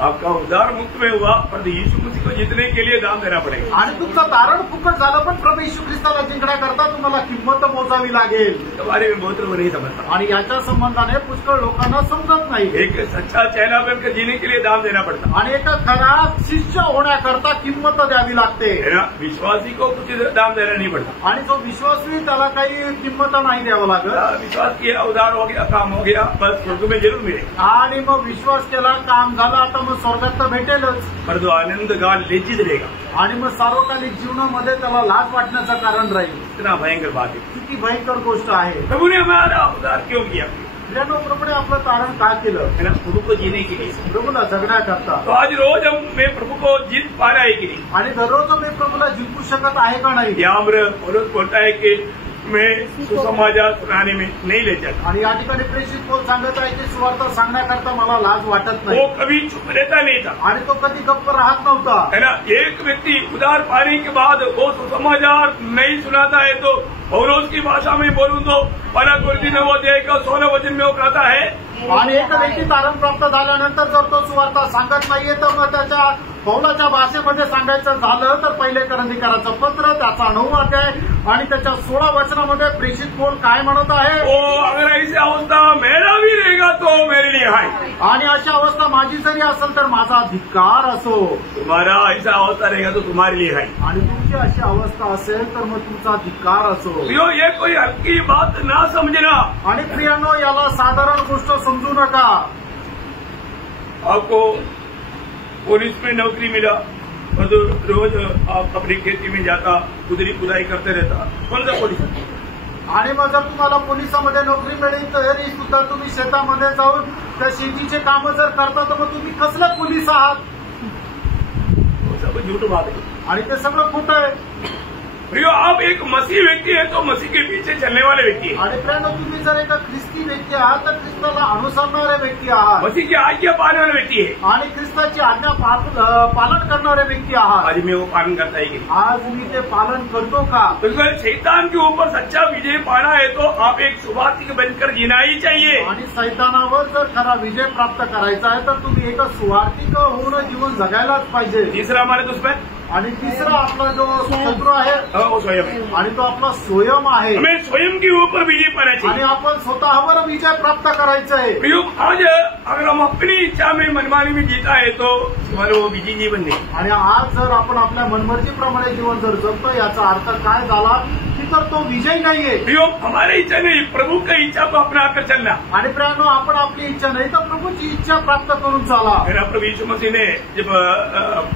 आपका उद्धार मुफ्त में हुआ, पर यीशु मसीह को जीतने के लिए दाम देना पड़ेगा. आणि तुमचं तारण फुकट झालं पण प्रभू येशू ख्रिस्ताला जिंकण्याकरता तुम्हाला किंमत मोजावी लागेल. इसके बारे में बहुत लोग नहीं समझता. आणि याच्या संबंधाने पुष्कळ लोकांना समजत नाही. एक सच्चा चेला बनकर जीने के लिए दाम देना पड़ता आणि एका खरा शिष्य होण्याकरता किंमत द्यावी लागते. है ना. विश्वासी को कुछ दाम देना नहीं पड़ता. आणि जो विश्वासी त्याला काही किंमत नाही द्यावं लागत. विश्वास किया, उधार हो गया, काम हो गया, बस स्वर्ग में जरूर मिलेगा. आणि मग विश्वास केला, काम झालं, आता मग स्वर्गात तर भेटेलच. पर जो आनंद का लेजित रहेगा, आणि मग सार्वकालिक जीवनामध्ये त्याला लाज वाटण्याचं कारण राहील. इतना भयंकर बात है. किती भयंकर गोष्ट आहे. प्रभु ने हमारा उद्धार क्यों किया? मित्रांनो, प्रभूने आपलं तारण का केलं? है ना, प्रभु को जीने के लिए, प्रभूला जगण्याकरता. तो आज रोज मैं प्रभु को जीत पा रहा है कि नहीं? आणि दररोज मी प्रभूला जिंकू शकत आहे का नाही? यहाँ पर पौलुस बोलता है कि मैं सुसमाचार सुनाने में नहीं ले जाता. आणि या ठिकाणी प्रेषित पौल सांगत आहे की सुवार्ता सांगण्याकरता मला लाज वाटत नाही. वो कभी चुप रहता नहीं था. आणि तो कधी गप्प राहत नव्हता. है ना. एक व्यक्ति उधार पाने के बाद वो सुसमाचार नहीं सुनाता है तो पौलुस की भाषा में बोलूं तो 1 कोरिन्थी 9:16 वचन में वो कहता है, आणि एक व्यक्ती तारण प्राप्त झाल्यानंतर जर तो सुवार्ता सांगत नाहीये तर मग त्याच्या पौलाच्या भाषेमध्ये सांगायचं झालं तर 1 कोरिन्थीकराचं पत्र त्याचा 9 अध्याय आणि त्याच्या 16 वचनामध्ये प्रेषित पौल काय म्हणत आहे? ओ अगर ऐसी अवस्था मेरा भी रहेगा तो मेरे लिए है. आणि अशा अवस्था माझी जरी असेल तर माझा धिक्कार असो. तुम्हारा ऐसा अवस्था रहेगा तो तुम्हारे लिए है. आणि तुमची अशी अवस्था असेल तर मग तुमचा धिक्कार असो. ये कोई हल्की बात ना समझना. आणि प्रियानो, याला साधारण गोष्ट समजू नका. आपको पुलिस में नौकरी मिला और तो रोज आप अपनी खेती में जाता, उधरी खुदाई करते रहता, कौन सा पुलिस? आणि मग जर तुम्हाला पोलिसामध्ये नोकरी मिळेल तरी सुद्धा तुम्ही शेतामध्ये जाऊन त्या शेतीचे कामं जर करता तर मग तुम्ही कसले पोलीस आहात? सब झूठ बात है. आणि ते सगळं खोटं आहे. प्रियो, आप एक मसीह व्यक्ति है तो मसीह के पीछे चलने वाले व्यक्ति है. आणि प्रियानो, तुम्ही जर एका ख्रिस्ती व्यक्ती आहात तर ख्रिस्ताला अनुसरणारे व्यक्ती आहात. मसीह की आज्ञा पालने वाले व्यक्ति है. आणि ख्रिस्ताची आज्ञा पालन करणारे व्यक्ती आहात. आज मैं वो पालन करता है कि नहीं? आज मी ते पालन करतो का? तो अगर शैतान के ऊपर सच्चा विजय पाना है तो आप एक सुवार्तिक बनकर जीना ही चाहिए. आणि सैतानावर जर खरा विजय प्राप्त करायचा आहे तर तुम्ही एक सुवार्तिक होऊन जीवन जगायलाच पाहिजे. तीसरा हमारे दुश्मन, आणि तिसरा आपला जो शत्रू आहे वो स्वयं है. आणि तो आपला स्वयं आहे. हमें स्वयं के ऊपर विजय पाना आणि चाहिए. आपण स्वतःवर विजय प्राप्त करायचा आहे. प्रियो, आज अगर हम अपनी इच्छा में मनमानी में जीता है तो हमारा वो विजय जीवन नहीं. आणि आज जर आपण आपल्या मनमर्जीप्रमाणे जीवन जर जगतो याचा अर्थ काय झाला की तर तो विजय नाहीये. प्रियो, हमारी इच्छा नहीं, प्रभु की इच्छा को अपना कर चलना. आणि प्रियानो, आपण आपली इच्छा नाही तर प्रभूची इच्छा प्राप्त करून चाला. मेरा प्रभु यीशु मसीह ने जब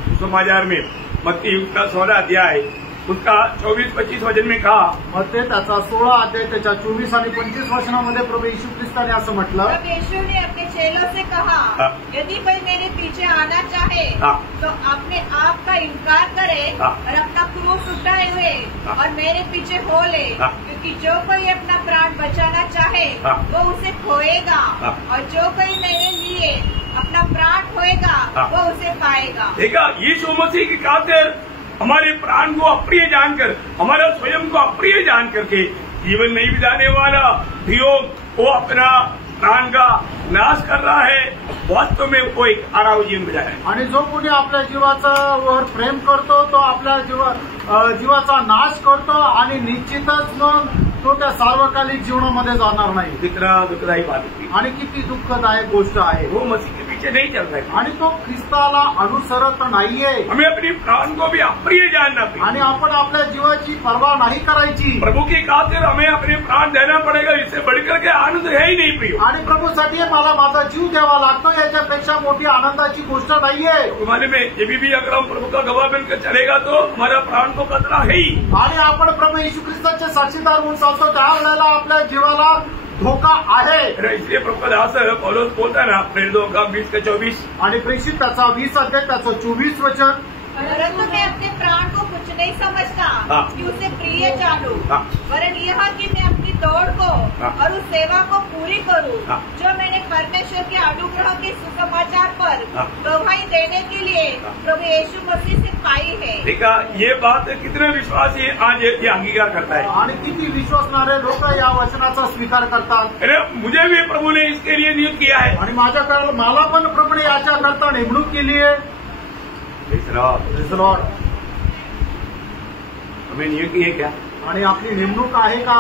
सुसमाचार में मत्ती का 16 अध्याय उसका 24-25 वचन में कहा, मग ते त्याचा 16 अध्याय त्याच्या 24 आणि 25 वचनामध्ये प्रभू येशू ख्रिस्ताने असं म्हटलं, तब यीशु ने अपने चेलों से कहा, यदि कोई मेरे पीछे आना चाहे तो अपने आप का इनकार करे और अपना क्रूस उठाए हुए और मेरे पीछे हो ले, क्योंकि जो कोई अपना प्राण बचाना चाहे वो उसे खोएगा, और जो कोई मेरे लिए अपना प्राण खोएगा वो उसे पाएगा। देखा, यीशु मसीह की खातिर हमारे प्राण को अप्रिय जानकर, हमारा स्वयं को अप्रिय जान करके जीवन नहीं बिताने वाला योग वो अपना प्राण का नाश कर रहा है, वास्तव में वो एक आराव जीवन बिता है। आणि जो कोणी आपल्या जीवाचा वर प्रेम करतो तो आपल्या जीवाचा नाश करतो आणि निश्चितच मग तो त्या सार्वकालिक जीवनामध्ये जाणार नाही। कितना दुखदायी बात होती आणि किती दुःखदायक गोष्ट आहे। वो मसीह के पीछे नहीं चल रहा है आणि तो ख्रिस्ताला अनुसरत नाहीये। हमें अपनी प्राण को भी अप्रिय जानना चाहिए आणि आपण आपल्या जीवाची पर्वा नाही करायची। प्रभु की खातिर हमें अपने प्राण देना पड़ेगा, इससे बढ़कर के आनंद है ही नहीं प्रिय। आणि प्रभूसाठी मला माझा जीव द्यावा लागतो, याच्यापेक्षा मोठी आनंदाची गोष्ट नाहीये। तुम्हारे में ये भी अगर हम प्रभु का गवाह बनकर चलेगा तो हमारा प्राण को खतरा है ही। आणि आपण प्रभू येशू ख्रिस्ताचे साक्षीदार म्हणून चालतो त्यावेळेला आपल्या जीवाला धोका आहे। इसलिए प्रभु का दास पौलुस बोलता है ना, प्रेरितों का 20:24 आणि प्रेषित त्याचा 20 अध्याय त्याचं 24 वचन, परंतु मैं अपने प्राण को कुछ नहीं समझता कि उसे प्रिय जानूं, वरन यह कि मैं अपनी दौड़ को और उस सेवा को पूरी करूं जो मैंने परमेश्वर के अनुग्रह के सुसमाचार पर गवाही देने के लिए प्रभु यीशु मसीह से पाई है। देखा, ये बात कितने विश्वासी आज ये अंगीकार करता है आणि किती विश्वासणारे लोक या वचनाचा स्वीकार करतात। अरे मुझे भी प्रभु ने इसके लिए नियुक्त किया है आणि माझ्याकडे मला पण प्रभूने याच्याकरता नेमणूक केली आहे। लॉर्ड, हमें नियुक्त की है क्या? आणि आपली नेमणूक आहे का?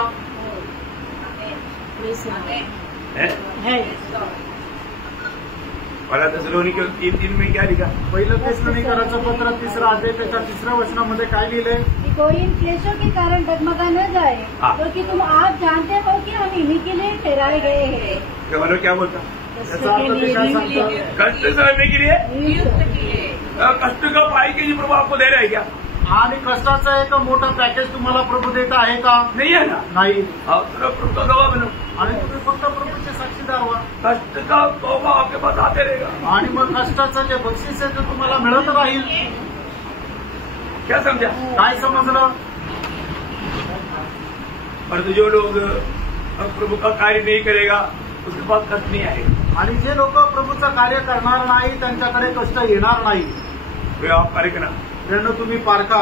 है? पहला थिस्सलुनीके 3:3 में क्या लिखा? पहिलं थिस्सलुनीकराचं पत्र 3 अध्याय त्याच्या 3 वचनामध्ये काय लिहिलंय? कोई इन क्लेशों के कारण डगमगा न जाए, क्योंकि तुम आप जानते हो कि हम इन्हीं के लिए ठहराए गए हैं। क्या बोलता? याचा अर्थ ते काय सांगतं? कष्ट सहने के लिए कष्ट का पाई के जी प्रभु आपको दे रहा है क्या? आणि कष्टाचं एक मोठं पॅकेज तुम्हाला प्रभू देत आहे का? नहीं है ना। नाही। प्रभु का गवाह बनो आणि तुम्ही फक्त प्रभूचे साक्षीदार व्हा। कष्ट का तोबा आपके पास आते रहेगा आणि मग कष्टाचं जे बक्षीस आहे ते तुम्हाला मिळत राहील। क्या समझा? काय समजलं? और जो लोग प्रभु का कार्य नहीं करेगा उसके पास कष्ट नहीं आएगा। आणि जे लोक प्रभूचं कार्य करणार नाही त्यांच्याकडे कष्ट येणार नाही। वे आप कार्य करना त्यानं तुम्ही पारखा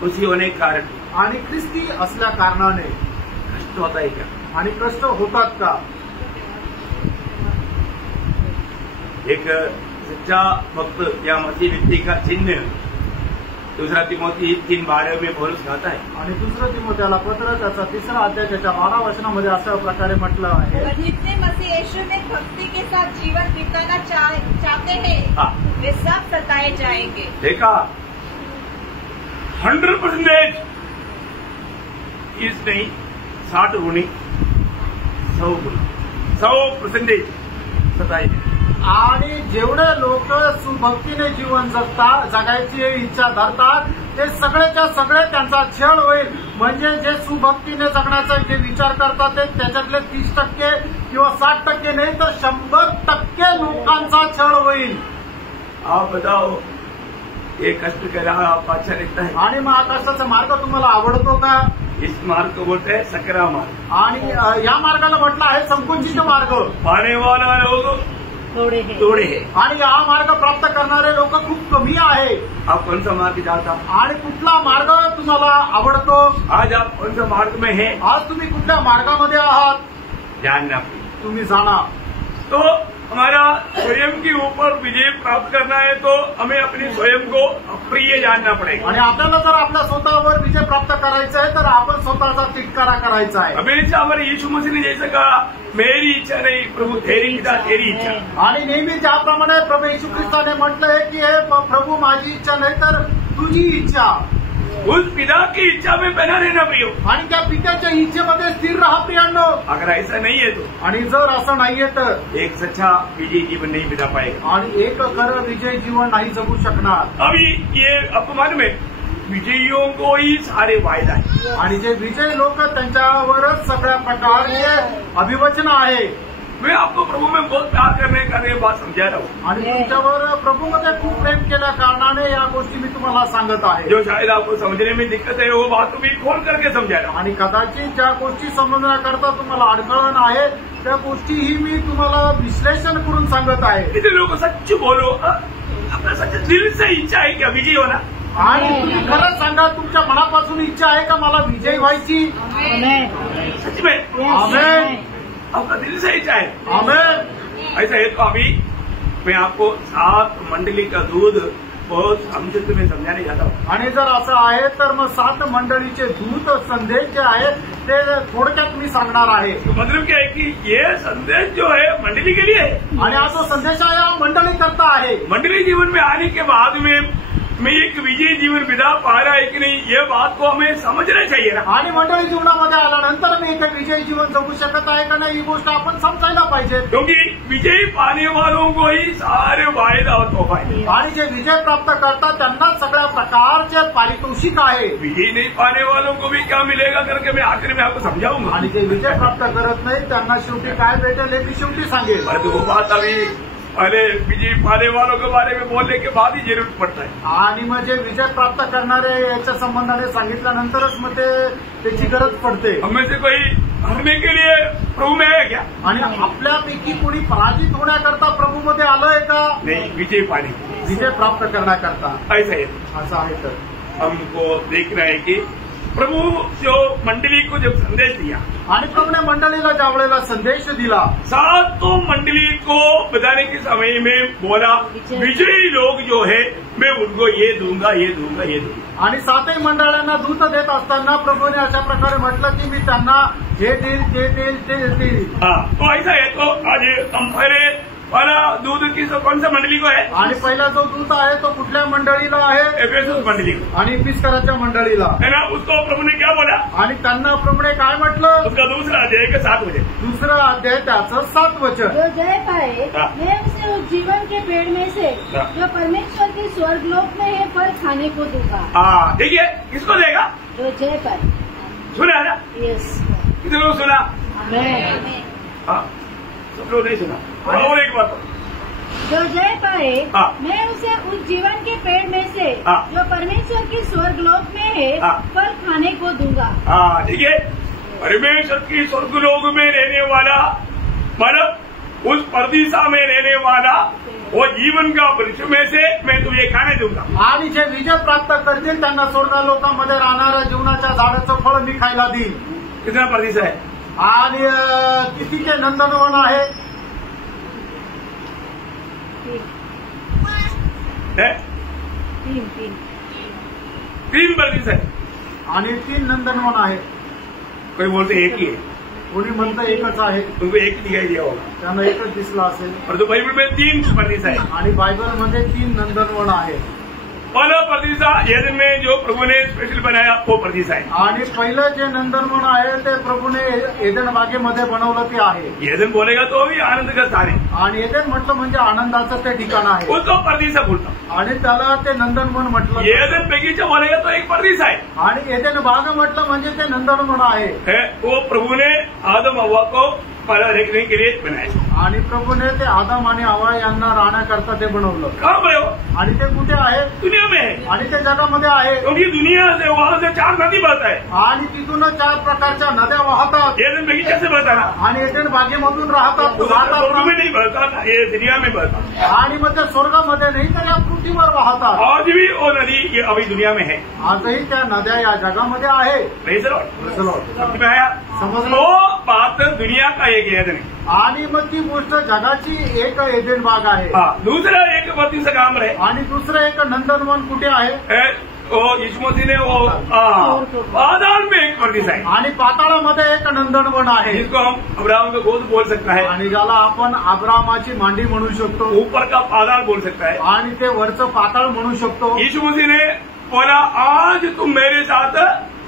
खुशी होने के कारण आणि ख्रिस्ती असल्या कारणाने कष्ट होता है क्या? आणि कष्ट होतात का? एक सच्चा भक्त या मसीह व्यक्ति का चिन्ह 2 तिमोथी 3:12 में पौलुस कहता है। आणि 2 तिमोथेला पत्र त्याचा 3 अध्याय त्याच्या 12 वचनामध्ये अशा प्रकारे म्हटलं आहे, जितने मसीह यीशु में भक्ति के साथ जीवन बिताना चाहते हैं वे सब सताए जाएंगे। देखा, 100% इस नहीं 60 गुनी 100% सताए। आणि जेवढे लोक सुभक्तीने जीवन जगायची इच्छा धरतात ते सगळेच्या सगळे त्यांचा छळ होईल। म्हणजे जे सुभक्तीने जगण्याचा जे विचार करतात ते त्याच्यातले 30% किंवा 60% नाही तर 100% लोकांचा छळ होईल। आप बताओ, ये कष्ट का राह आपको अच्छा लगता है? आणि मग कष्टाचा मार्ग तुम्हाला आवडतो का? इस मार्ग को बोलते हैं सकरा मार्ग। आणि या मार्गाला म्हटलं आहे संकुचित मार्ग। पाने वाला लोग थोड़े हैं आणि हा मार्ग प्राप्त करणारे लोक खूप कमी आहे। आप कौन सा मार्ग जाता? आणि कुठला मार्ग तुम्हाला आवडतो? आज आप कौन सा मार्ग में हैं? आज तुम्ही कुठल्या मार्गामध्ये आहात? जानना। तुम्ही जाणा। तो हमारा स्वयं के ऊपर विजय प्राप्त करना है तो हमें अपने स्वयं को अप्रिय जानना पड़ेगा। आणि आपल्याला जर आपल्या स्वतःवर विजय प्राप्त करायचा आहे तर आपण स्वतःचा तिटकारा करायचा आहे। हमेशा हमारे यीशु मसीह ने जैसे कहा, मेरी इच्छा नहीं प्रभु तेरी इच्छा, तेरी इच्छा। आणि नेहमी ज्याप्रमाणे प्रभू येशू ख्रिस्ताने म्हटलंय की हे प्रभू माझी इच्छा नाही तर तुझी इच्छा। उस पिता की इच्छा में बना रहना प्रियो। आणि त्या पित्याच्या इच्छेमध्ये स्थिर राहा प्रियांनो। अगर ऐसा नहीं है तो आणि जर असं नाहीये तर एक सच्चा विजय जीवन नहीं बिता पाएगा। आणि एक खरं विजय जीवन नाही जगू शकणार। अभी ये अपमान में विजयियों को ही सारे वायदा है। आणि जे विजय लोक त्यांच्यावरच सगळ्या प्रकारचे अभिवचन आहे। मैं आपको प्रभु में बहुत प्यार करने का ये बात समझा रहा हूँ आणि तुमच्यावर प्रभूमध्ये खूप प्रेम केल्या कारणाने या गोष्टी मी तुम्हाला सांगत आहे. जो शायद आपको समझने में दिक्कत है वो बात तुम्हें खोल करके समझा रहा हूँ. आणि कदाचित ज्या गोष्टी समजण्याकरता तुम्हाला अडथळण आहे त्या गोष्टीही मी तुम्हाला विश्लेषण करून सांगत आहे. इतने लोग सच बोलो, अपना सच दिल से इच्छा है क्या विजयी होना? आणि तुम्ही खरंच सांगा तुमच्या मनापासून इच्छा आहे का मला विजयी व्हायची? सच में आमेन. आपका दिल से इच्छा है? आमेन. ऐसा है तो अभी मैं आपको 7 मंडली का दूध बहुत संक्षिप्त में समझाने जाता हूँ. आणि जर असं आहे तर मग 7 मंडळीचे दूत संदेश जे आहे ते थोडक्यात मी सांगणार आहे. तो मतलब क्या है कि ये संदेश जो है मंडली के लिए है. आणि हा जो संदेश आहे हा मंडळी करता आहे. मंडली जीवन में आने के बाद में मैं एक विजयी जीवन बिता पा रहा है कि नहीं, ये बात को हमें समझना चाहिए ना. आणि मंडळी जीवनामध्ये आल्यानंतर मी एक विजयी जीवन जगू शकत आहे का नाही ही गोष्ट आपण समजायला पाहिजे. क्योंकि विजयी पाने वालों को ही सारे वायदा और तोहफा है. आणि जे विजय प्राप्त करतात त्यांना सगळ्या प्रकारचे पारितोषिक आहे. विजयी नहीं पाने वालों को भी क्या मिलेगा करके मैं आखिर में आपको समझाऊंगा. आणि जे विजय प्राप्त करत नाही त्यांना शेवटी काय भेटेल हे मी शेवटी सांगेल. परंतु वो बात अभी पहले विजयी पाने वालों के बारे में बोलने के बाद ही जरूरत पड़ता है. आणि मग जे विजय प्राप्त करणारे याच्या संबंधाने सांगितल्यानंतरच मग त्याची गरज पडते. हमें से कोई हरने के लिए प्रभु में है क्या? आणि आपल्यापैकी कोणी पराजित होण्याकरता प्रभूमध्ये आलोय का? नहीं, विजय पाने के लिए, विजय प्राप्त करण्याकरता. ऐसा है. असं आहे तर हमको देखना है कि प्रभु जो मंडली को जब संदेश दिया आणि प्रभूने मंडळीला ज्या वेळेला संदेश दिला 7 मंडली को बताने के समय में बोला विजयी लोग जो है मैं उनको ये दूंगा ये दूंगा ये दूंगा. आणि 7 मंडळांना दूत देत असताना प्रभूने अशा प्रकारे म्हटलं की मी त्यांना हे देईल ते देईल ते देईल. हाँ, तो ऐसा है. तो आज हम पहले वाला दूध की कौन सा मंडली को है? आणि पहिला जो दूत आहे तो कुठल्या मंडळीला आहे? एफेसस मंडली को. आणि पिस्कराच्या मंडळीला है ना. उसको प्रभु ने क्या बोला? आणि त्यांना प्रभूने काय म्हटलं? उसका दूसरा अध्याय के 7 वचन. दुसरा अध्याय त्याचं 7 वचन. जो जय पाए हाँ. मैं उसे उस जीवन के पेड़ में से हाँ. जो परमेश्वर के स्वर्गलोक में है फल खाने को दूंगा. हाँ, देखिए किसको देगा? जो जय पाए. सुना है ना? यस. कितने लोग सुना? आमेन. हाँ, सब लोग नहीं सुना. और एक बात, जो जय पाए हाँ. मैं उसे उस जीवन के पेड़ में से हाँ. जो परमेश्वर के स्वर्गलोक में है हाँ. फल खाने को दूंगा. हाँ, देखिए परमेश्वर की स्वर्गलोक में रहने वाला मतलब उस परदीसा में रहने वाला वो जीवन का वृक्ष में से मैं तुझे खाने दूंगा. आणि जे विजय प्राप्त करतील त्यांना स्वर्ग लोकांमध्ये राहणाऱ्या जीवनाच्या झाडाचं फळ मी खायला देईन. कितना परदीसा है? आणि कितीचे नंदनवन आहे? है? 3 परदीसा है. आणि 3 नंदनवन आहे. कोई बोलते एक ही है, कोणी म्हणतं एकच आहे. उनको एक ही दिखाई दिया होगा. त्यांना एकच दिसला असेल. और तो बाइबल में 3 परदीसा है. आणि बायबलमध्ये 3 नंदनवन आहे. पहला परदीसा एदन में जो प्रभु ने स्पेशल बनाया वो परदीसा है. आणि पहिलं जे नंदनवन आहे ते प्रभूने एदन बागेमध्ये बनवलं ते आहे. एदन बोलेगा तो भी आनंद का स्थान है. आणि एदन म्हटलं म्हणजे आनंदाचं ते ठिकाण आहे. उसको परदीसा बोलता. आणि त्याला ते नंदनवन म्हटलं. एदन बगीचा बोलेगा तो एक परदीसा है. आणि एदन बाग म्हटलं म्हणजे ते नंदनवन आहे. वो प्रभु ने आदम हव्वा को पहला देखने के लिए बनाया. आणि प्रभूने ते आदम आणि हवा यांना राहण्याकरता ते बनवलं. कहाँ पर हो? आणि ते कुठे आहे? दुनिया में है. आणि ते जगामध्ये आहे. क्योंकि दुनिया से वहां से 4 नदी बहता है. आणि तिथून 4 प्रकारच्या नद्या वाहतात. एदन बगीचा से बहता ना. आणि एदन बागेमधून राहतात स्वर्ग में नहीं बहता था, ये दुनिया में बहता. आणि मग ते स्वर्गामध्ये नाही तर या पृथ्वीवर वाहतात. आज भी वो नदी ये अभी दुनिया में है. आजही त्या नद्या या जगामध्ये आहे. Praise the Lord. समझ में आया? समजलं? वो बात दुनिया का एक एदन है. आणि मग ती गोष्ट जगाची एक एदेन बाग आहे. दूसरा एक परदीसा काम है. आणि दुसरं एक नंदनवन कुठे आहे? वो यीशु मसीह ने वो पाताल में एक परदीसा है. आणि पाताळामध्ये एक नंदनवन आहे. जिसको हम अब्राहम का गोद बोल सकता है. आणि ज्याला आपण अब्रामाची मांडी म्हणू शकतो. ऊपर का पाताल बोल सकता है. आणि ते वरचं पाताळ म्हणू शकतो. यीशु मसीह ने बोला आज तुम मेरे साथ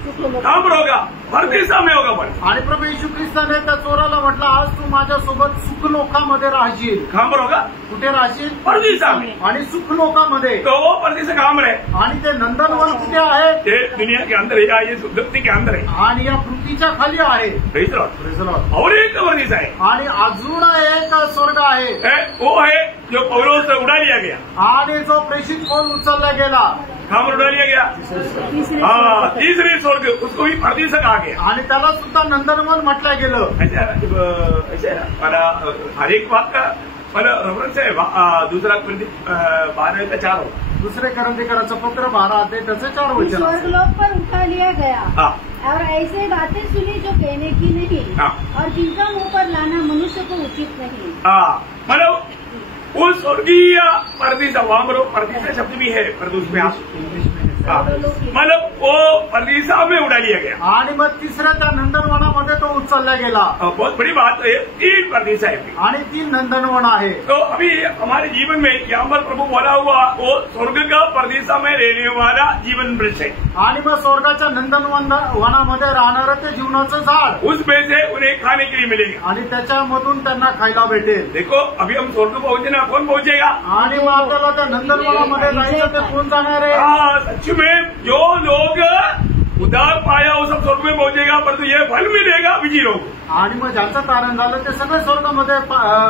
काम रहोगा परदेसा में होगा पण. आणि प्रभू येशू ख्रिस्ताने त्या चोराला म्हटलं, आज तू माझ्यासोबत सुखलोकामध्ये राहशील. कहाँ पर होगा? कुठे राहशील? परदेसा में. आणि सुखलोकामध्ये. तो वो परदेस कहाँ पर है? आणि ते नंदनवन कुठे आहे? ये दुनिया के अंदर है, ये धरती के अंदर है. आणि या पृथ्वीच्या खाली आहे. Praise the Lord. Praise the Lord. और एक परदेस है. आणि अजून एक स्वर्ग आहे. वो है जो पौलोस से उड़ा लिया गया. आणि जो प्रेषित पौल उचलला गेला. कहाँ पर उड़ा लिया गया? हाँ, तीसरे स्वर्ग, उसको भी परदेस कहा गया. आणि त्याला सुद्धा नंदनवन म्हटलं गेलं. ऐसे है मला हर एक बात का मला रेफरन्स है. दूसरा 12:4 हो. दुसरे करंदीकराचं पत्र 12 अध्याय त्याचे 4 वचन. स्वर्गलोक पर उठा लिया गया. हाँ. और ऐसे बातें सुनी जो कहने की नहीं. हाँ. और जिनका मुंह पर लाना मनुष्य को उचित नहीं. हाँ, मतलब वो स्वर्गीय परदेस, वहां पर परदेस शब्द भी है, पर उसमें मतलब वो परदेसा में उड़ा लिया गया. आणि मग तिसऱ्या त्या नंदनवनामध्ये तो उचलला गेला. बहुत बड़ी बात है, 3 परदेस है. आणि 3 नंदनवन आहे. तो अभी हमारे जीवन में यहाँ पर प्रभु बोला हुआ वो स्वर्ग का परदेसा में रहने वाला जीवन वृक्ष है. आणि मग स्वर्गाच्या नंदनवनामध्ये राहणारं ते जीवनाचं झाड. उसमें से उन्हें खाने के लिए मिलेगा. आणि त्याच्यामधून त्यांना खायला भेटेल. देखो अभी हम स्वर्ग पहुंचे ना, कौन पहुंचेगा? आणि मग आपल्याला त्या नंदनवनामध्ये जायचं, ते कोण जाणार आहे? हाँ, सच में जो लोग उद्धार पाया वो सब स्वर्ग में पहुंचेगा, परंतु ये फल मिलेगा विजयी लोग. आणि मग ज्यांचं कारण झालं ते सगळे स्वर्गामध्ये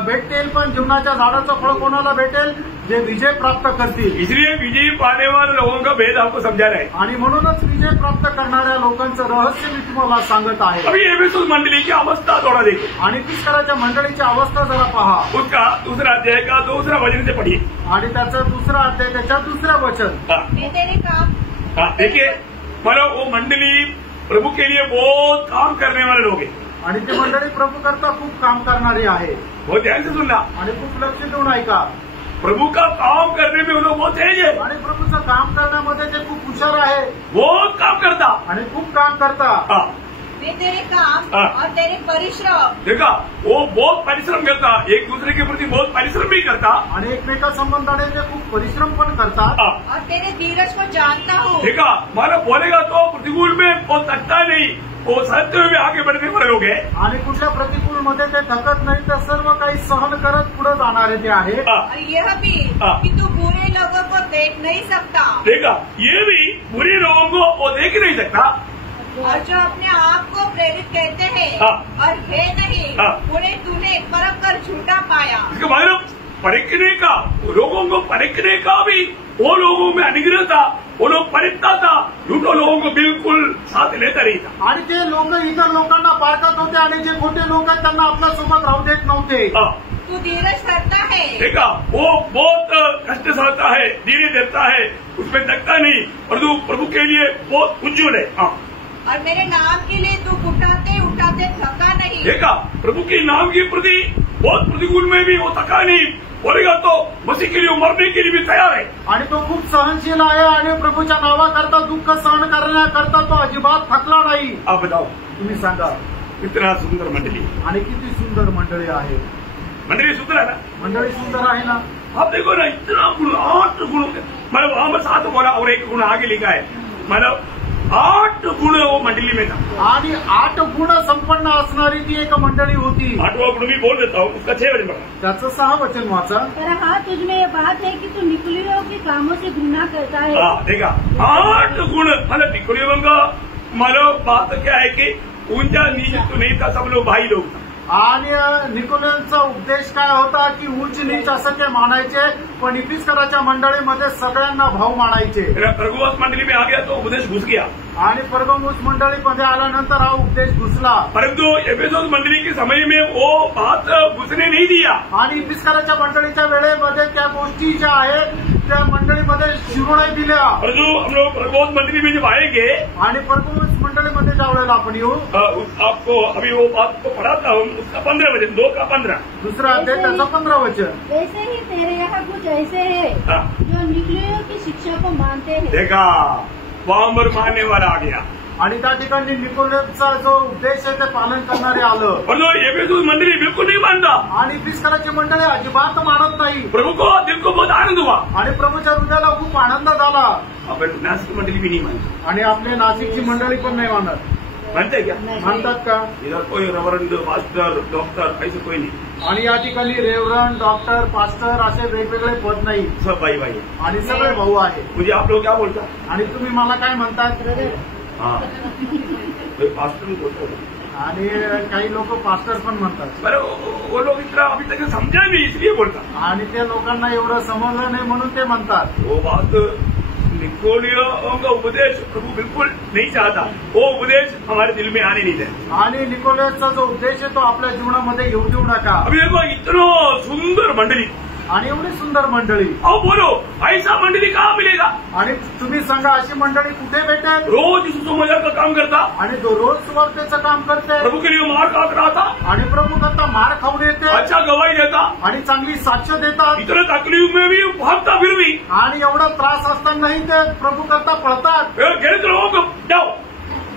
भेटतील, पण जीवनाच्या झाडाचं फळ कोणाला भेटेल? जे विजय प्राप्त करतील. इसलिए विजयी पाने वाले लोगों का भेद आपको समझा रहा है. आणि म्हणूनच विजय प्राप्त करणाऱ्या लोकांचं रहस्य मी तुम्हाला सांगत आहे. अभी एफेसुस मंडली की अवस्था थोड़ा देखो. आणि तिसकराच्या मंडळीची अवस्था जरा पहा. उसका दूसरा अध्याय का 2 वचन से पढ़िए. आणि त्याचं 2 अध्याय त्याच्या 2 वचन. मैं तेरे काम. हाँ, देखिए मतलब वो मंडली प्रभु के लिए बहुत काम करने वाले लोग हैं. आणि ती मंडळी प्रभू करता खूप काम करणारी आहे. बहुत ध्यान से सुनना. आणि खूप लक्ष देऊन ऐका. प्रभु का काम करने में वो लोग बहुत तेज है. आणि प्रभूचं काम करण्यामध्ये ते खूप हुशार आहे. बहुत काम करता. आणि खूप काम करता. हाँ. मैं तेरे काम और तेरे परिश्रम. देखा, वो बहुत परिश्रम करता, एक दूसरे के प्रति बहुत परिश्रम भी करता. आणि एकमेका संबंधाने ते खूप परिश्रम पण करतात. और तेरे धीरज को जानता हूँ. देखा, मानो बोलेगा तो प्रतिकूल में वो थकता नहीं, वो सहते हुए आगे बढ़ने वाले लोग हैं. आणि कुठल्या प्रतिकूल मध्ये ते थकत नाही, तर सर्व काही सहन करत पुढे जाणारे ते आहे. और यह भी कि तू बुरे लोगों को देख नहीं सकता. देखा, ये भी बुरे लोगों को वो देख नहीं सकता. और जो अपने आप को प्रेरित कहते हैं और है नहीं, उन्हें तूने परख कर झूठा पाया. इसका मतलब परखने का, लोगों को परखने का भी वो लोगों में अनुग्रह था. वो लोग परखता था, झूठो लोगों को बिल्कुल साथ लेता नहीं था. आणि ते लोक इतर लोकांना पारखत होते, आणि जे खोटे लोक आहेत त्यांना आपल्या सोबत राहू देत नव्हते. तू धीरज धरता है. देखा, वो बहुत कष्ट सहता है, धीरे धरता है, उसमें थकता नहीं, परंतु प्रभु के लिए बहुत उज्जवल है. और मेरे नाम के लिए तू उठाते उठाते थका नहीं. देखा, प्रभु के नाम के प्रति बहुत प्रतिकूल में भी वो थका नहीं. बोलेगा तो मसीह के लिए मरने के लिए भी तैयार है. आणि तो खूप सहनशील आहे, आणि प्रभूच्या नावाकरता दुःख सहन करण्याकरता तो अजिबात थकला नाही. आप बताओ, तुम्ही सांगा. कितना सुंदर मंडली. आणि किती सुंदर मंडळी आहे. मंडली सुंदर है ना? मंडळी सुंदर आहे ना. आप देखो ना, इतना गुण, 8 गुण. मतलब वहां पर 7 बोला और 1 गुण आगे लिखा है. मतलब 8 गुण वो मंडली में था. आणि 8 गुण संपन्न असणारी ती एक मंडळी होती. 8वां गुण भी बोल देता हूँ, उसका 6 वचन पढ़ा. त्याचं 6 वचन वाचा. पर हाँ, तुझमें ये बात है कि तू निकुलियों के कामों से घृणा करता है. हाँ, देखा, 8 गुण. मतलब निकुलियों का मतलब बात क्या है कि ऊंचा नीच तो नहीं था, सब लोग भाई लोग था. आणि निकोलियनचा उपदेश काय होता की उच्च नीच असं ते मानायचे, पण इफिस्कराच्या मंडळीमध्ये सगळ्यांना भाऊ मानायचे. परगमुस मंडली में आ गया तो उपदेश घुस गया. आणि परगमुस मंडळीमध्ये आल्यानंतर हा उपदेश घुसला. परंतु एफेसुस मंडली के समय में वो बात घुसने नहीं दिया. आणि इफिस्कराच्या मंडळीच्या वेळेमध्ये त्या गोष्टी ज्या आहेत त्या मंडळीमध्ये शिरू नाही दिल्या. परंतु हम लोग परगमुस मंडली में जब आएंगे, आणि परगमुस मंडळीमध्ये ज्या वेळेला आपण येऊ, आपको अभी वो बात को पढ़ाता हूँ. उसका 15 वचन, 2 का 15. दुसरा अध्याय त्याचा 15 वचन. वैसे ही तेरे यहाँ कुछ ऐसे है जो निकुलियों की शिक्षा को मानते हैं. देखा, वहां पर मानने वाला आ गया. आणि त्या ठिकाणी निकोलेसचा जो उपदेश आहे ते पालन करणारे आलं. परंतु एफेसुस मंडली बिल्कुल नहीं मानता. आणि इफिस्कराची मंडळी अजिबात मानत नाही. प्रभु को दिल को बहुत आनंद हुआ. आणि प्रभूच्या हृदयाला खूप आनंद झाला. आपण नासिक मंडली भी नहीं मानती. आणि आपली नाशिकची मंडळी पण नाही मानत. मानते क्या? म्हणतात का? इधर कोई रेवरेंड पास्टर डॉक्टर ऐसे कोई नहीं. आणि या ठिकाणी रेव्हरंड डॉक्टर पास्टर असे वेगवेगळे पद नाही, सब भाई भाई है. आणि सगळे भाऊ आहे. मुझे आप लोग क्या बोलता? आणि तुम्ही मला काय म्हणतात? हाँ पास्टर भी बोलते हैं. आणि काही लोक पास्टर पण म्हणतात. पर वो लोग इतना अभी तक समझा नहीं इसलिए बोलता. आणि ते लोकांना एवढं समजलं नाही म्हणून ते म्हणतात. वो बात निकोलियों का उपदेश प्रभु बिल्कुल नहीं चाहता. वो उपदेश हमारे दिल में आने नहीं देता. आणि निकोलेसचा जो उद्देश आहे तो आपल्या जीवनामध्ये येऊ देऊ नका. अभी देखो इतना सुंदर मंडली आणि एवढी सुंदर मंडळी. अब बोलो ऐसा मंडली कहाँ मिलेगा? आणि तुम्ही सांगा अशी मंडळी कुठे भेटेल? रोज सुसमाचार का काम करता, आणि जो रोज सुवार्तेचं काम करते, प्रभु के लिए मार खात रहा था, आणि प्रभू करता मार खाऊन येते, अच्छा गवाही देता, आणि चांगली साक्ष देतात, इतने तकलीफ में भी भागता फिर भी आणि एवढा त्रास असतानाही ते प्रभू करता पळतात. गैर लोगों को जाओ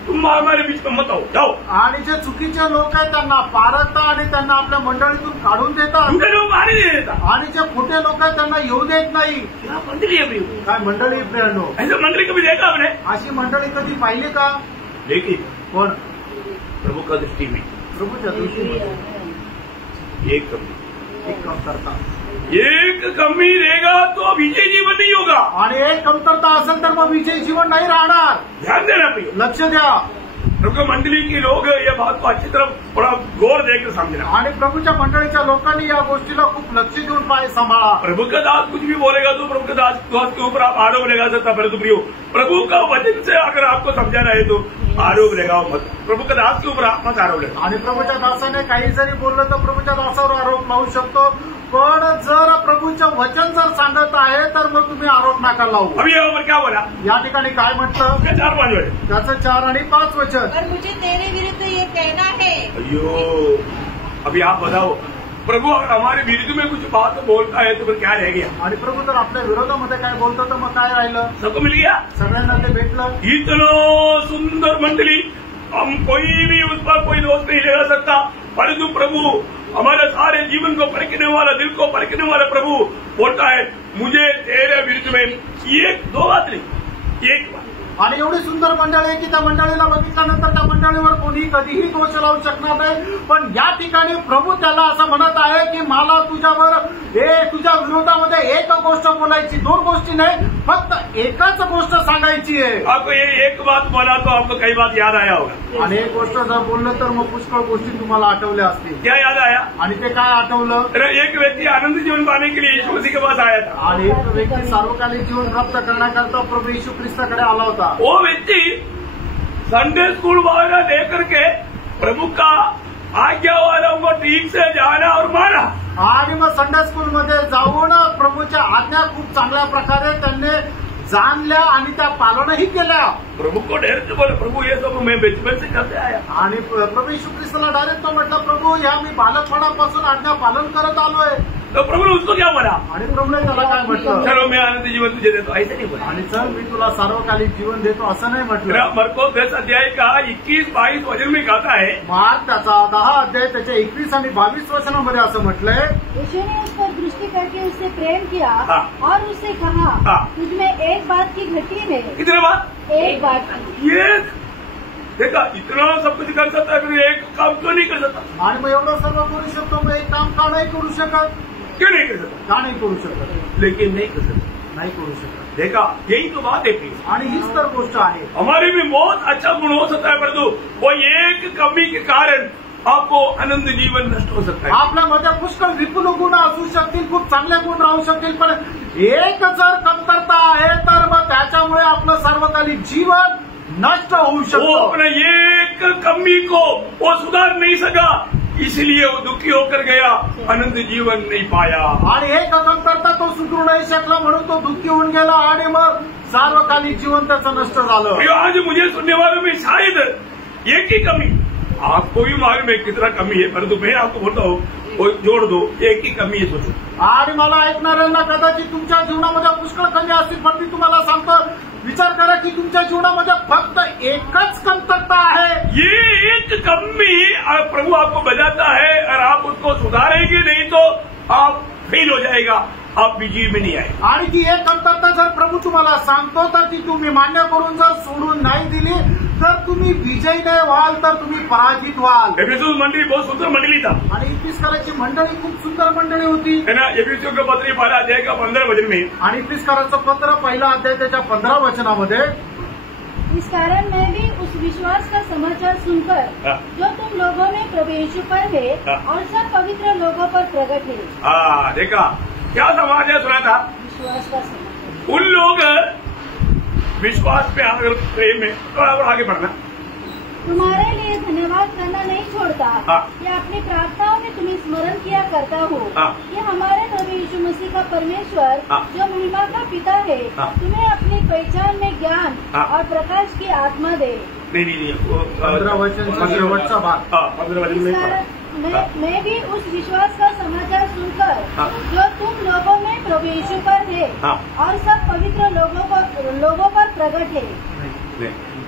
तुम हमारे बीच में मत आओ, जाओ. आणि जे चुकीचे लोक आहेत त्यांना पारतात आणि त्यांना आपल्या मंडळीतून काढून देतात. झूठे लोग आने नहीं देता. आणि जे खोटे लोक आहेत त्यांना येऊ देत नाही. क्या मंडली है भाई? काय मंडळी प्रियांनो, ऐसे मंडली कभी देखा आपने? अशी मंडळी कधी पाहिली का? लेकिन पण प्रभु का दृष्टि में प्रभूच्या दृष्टीमध्ये एक कमी, एक कमतरता, एक कमी रहेगा तो विजय जीवन नहीं होगा. आणि एक कमतरता असेल तर मग विजयी जीवन नाही राहणार. ध्यान देना प्रिय. लक्ष द्या. प्रभु मंडली की लोग ये बात को अच्छी तरह बड़ा गौर देकर समझना. आणि प्रभूच्या मंडळीच्या लोकांनी या गोष्टीला खूप लक्ष देऊन पाय सांभाळा. प्रभु का दास कुछ भी बोलेगा तो प्रभु का दास के ऊपर आप आरोप लगा सकता. परंतु प्रियो प्रभु का वचन से अगर आपको समझाना है तो आरोप लगाओ मत. प्रभु का दास के ऊपर आप मत आरोप लगा. आणि प्रभूच्या दासाने काही जरी बोललं तर प्रभूच्या दासावर आरोप लावू शकतो. पण जर प्रभूचं वचन जर सांगत आहे तर मग तुम्ही आरोप नका लावू. अभी यहाँ पर क्या बोला? या ठिकाणी काय म्हटलं? 4-5 वेळे त्याचं 4 आणि 5 वचन. पर मुझे तेरे विरुद्ध ये कहना है. अयो अभी आप बताओ, प्रभु अगर हमारे विरुद्ध में कुछ बात बोलता है तो फिर क्या रह गया? आणि प्रभू जर आपल्या विरोधामध्ये काय बोलतो तर मग काय राहिलं? सबको मिल गया. सगळ्यांना ते भेटलं. इतना सुंदर मंडली, हम कोई भी उस पर कोई दोष नहीं लगा सकता. परंतु प्रभु हमारे सारे जीवन को परखने वाला, दिल को परखने वाला प्रभु बोलता है मुझे तेरे विरुद्ध में एक 2 बात नहीं, एक बात. आणि एवढी सुंदर मंडळी आहे की त्या मंडळीला बघितल्यानंतर त्या मंडळीवर कोणी कधीही दोष लावू शकणार नाही. पण या ठिकाणी प्रभू त्याला असं म्हणत आहे की मला तुझ्या विरोधामध्ये एक गोष्ट बोलायची, 2 गोष्टी नाही, फक्त एकच गोष्ट सांगायची आहे. आपको ये एक बात बोला तो आपको कई बात याद आया होगा. आणि एक गोष्ट जर बोललं तर मग पुष्कळ गोष्टी तुम्हाला आठवल्या असतील. क्या याद आया? आणि ते काय आठवलं? एक व्यक्ती आनंद जीवन पाने के लिए यीशु मसीह के पास आया था. आणि एक व्यक्ती सार्वकालिक जीवन प्राप्त करण्याकरता प्रभू येशू ख्रिस्ताकडे आला होता. वो व्यक्ति संडे स्कूल वाला लेकर के प्रभु का आज्ञा वालों को ठीक से जाना और माना. आणि मग संडे स्कूलमध्ये जाऊन प्रभूच्या आज्ञा खूप चांगल्या प्रकारे त्यांनी जाणल्या आणि त्या पालनही केल्या. प्रभु को डायरेक्ट बोले प्रभु ये सब मैं बचपन से करते आया. आणि प्रभू येशू ख्रिस्ताला डायरेक्ट तो म्हटलं प्रभू या मी बालपणापासून आज्ञा पालन करत आलोय. तो प्रभु ने उसको क्या बोला? आणि प्रभूने त्याला काय म्हटलं? चलो मैं आनंद जीवन तुझे देता हूं. ऐसे नहीं बोला. आणि चल मी तुला सार्वकालिक जीवन देतो असं नाही म्हटलं. मरको 10 अध्याय का 21-22 वचन में कहता है. मार्क त्याचा 10 अध्याय त्याच्या 21 आणि 22 वचनामध्ये असं म्हटलंय. यीशु ने उस पर दृष्टि करके उससे प्रेम किया हाँ। और उससे कहा हाँ। तुझमें एक बात की घटी है. कितने बात? एक बात की. ये देखा इतना सब कुछ कर सकता है फिर एक काम क्यों नहीं कर सकता? आणि मग एवढं सर्व करू शकतो मग एक काम का नाही करू शकत? क्यों नहीं कर सकता? का नाही करू शकत? लेकिन नहीं कर सकता. नाही करू शकत. देखा यही तो बात है प्लीज. आणि हीच तर गोष्ट आहे. हमारे भी बहुत अच्छा गुण हो सकता है परंतु वो एक कमी के कारण आपको आनंद जीवन नष्ट हो सकता है. आपल्यामध्ये पुष्कळ विपुल गुण असू शकतील, खूप चांगले गुण राहू शकतील, पण एक जर कमतरता आहे तर मग त्याच्यामुळे आपलं सार्वकालिक जीवन नष्ट होऊ वो शकतो. अपने एक कमी को वो सुधार नहीं सका, इसलिए वो दुखी होकर गया, आनंद जीवन नहीं पाया. आणि एक कमतरता तो सुधरू नाही शकला म्हणून तो दुःखी होऊन गेला आणि मग सार्वकालिक जीवन त्याचं नष्ट झालं. ये आज मुझे सुनने वालों में शायद एक ही कमी, आपको भी मालूम है कितना कमी है, परंतु मैं आपको बोलता हूँ वो जोड़ दो, एक ही कमी है सोचो. आणि मला ऐकणाऱ्यांना कदाचित तुमच्या जीवनामध्ये पुष्कळ कमी असतील, पण मी तुम्हाला सांगतो विचार करा की तुमच्या जीवनामध्ये फक्त एकच कमतरता आहे. ये एक कमी प्रभु आपको बजाता है और आप उसको सुधारेंगे नहीं तो आप फेल हो जाएगा, आप विजय में नहीं आए। आणि ती एक कमतरता जर प्रभू तुम्हाला सांगतो तर ती तुम्ही मान्य करून जर सोडून नाही दिली तर तुम्ही विजयी नाही व्हाल, तर तुम्ही पराजित व्हाल। एफेसुस मंडली बहुत सुंदर मंडली था आणि इफिसकराची मंडळी खूप सुंदर मंडळी होती, है ना। एफेसुस का पत्र पहला अध्याय का 15 वचन में, आणि इफिसकराचं पत्र पहिला अध्याय त्याच्या 15 वचनामध्ये, इस कारण मैं भी उस विश्वास का समाचार सुनकर जो तुम लोगों में प्रभु यीशु पर है और सब पवित्र लोगों पर प्रकट है। देखा क्या समाचार सुना था? विश्वास का समाचार। उन लोग विश्वास पे आकर प्रेम में थोड़ा और आगे बढ़ना। तुम्हारे लिए धन्यवाद करना नहीं छोड़ता कि अपनी प्रार्थनाओं में तुम्हें स्मरण किया करता हूँ कि हमारे प्रभु यीशु मसीह का परमेश्वर जो महिमा का पिता है तुम्हें अपनी पहचान में ज्ञान और प्रकाश की आत्मा दे। नहीं 15 वचन शेवटचा भाग। 15 वचन में मैं भी उस विश्वास का समाचार सुनकर जो तुम लोगों में प्रभु यीशु पर है और सब पवित्र लोगों पर प्रकट है।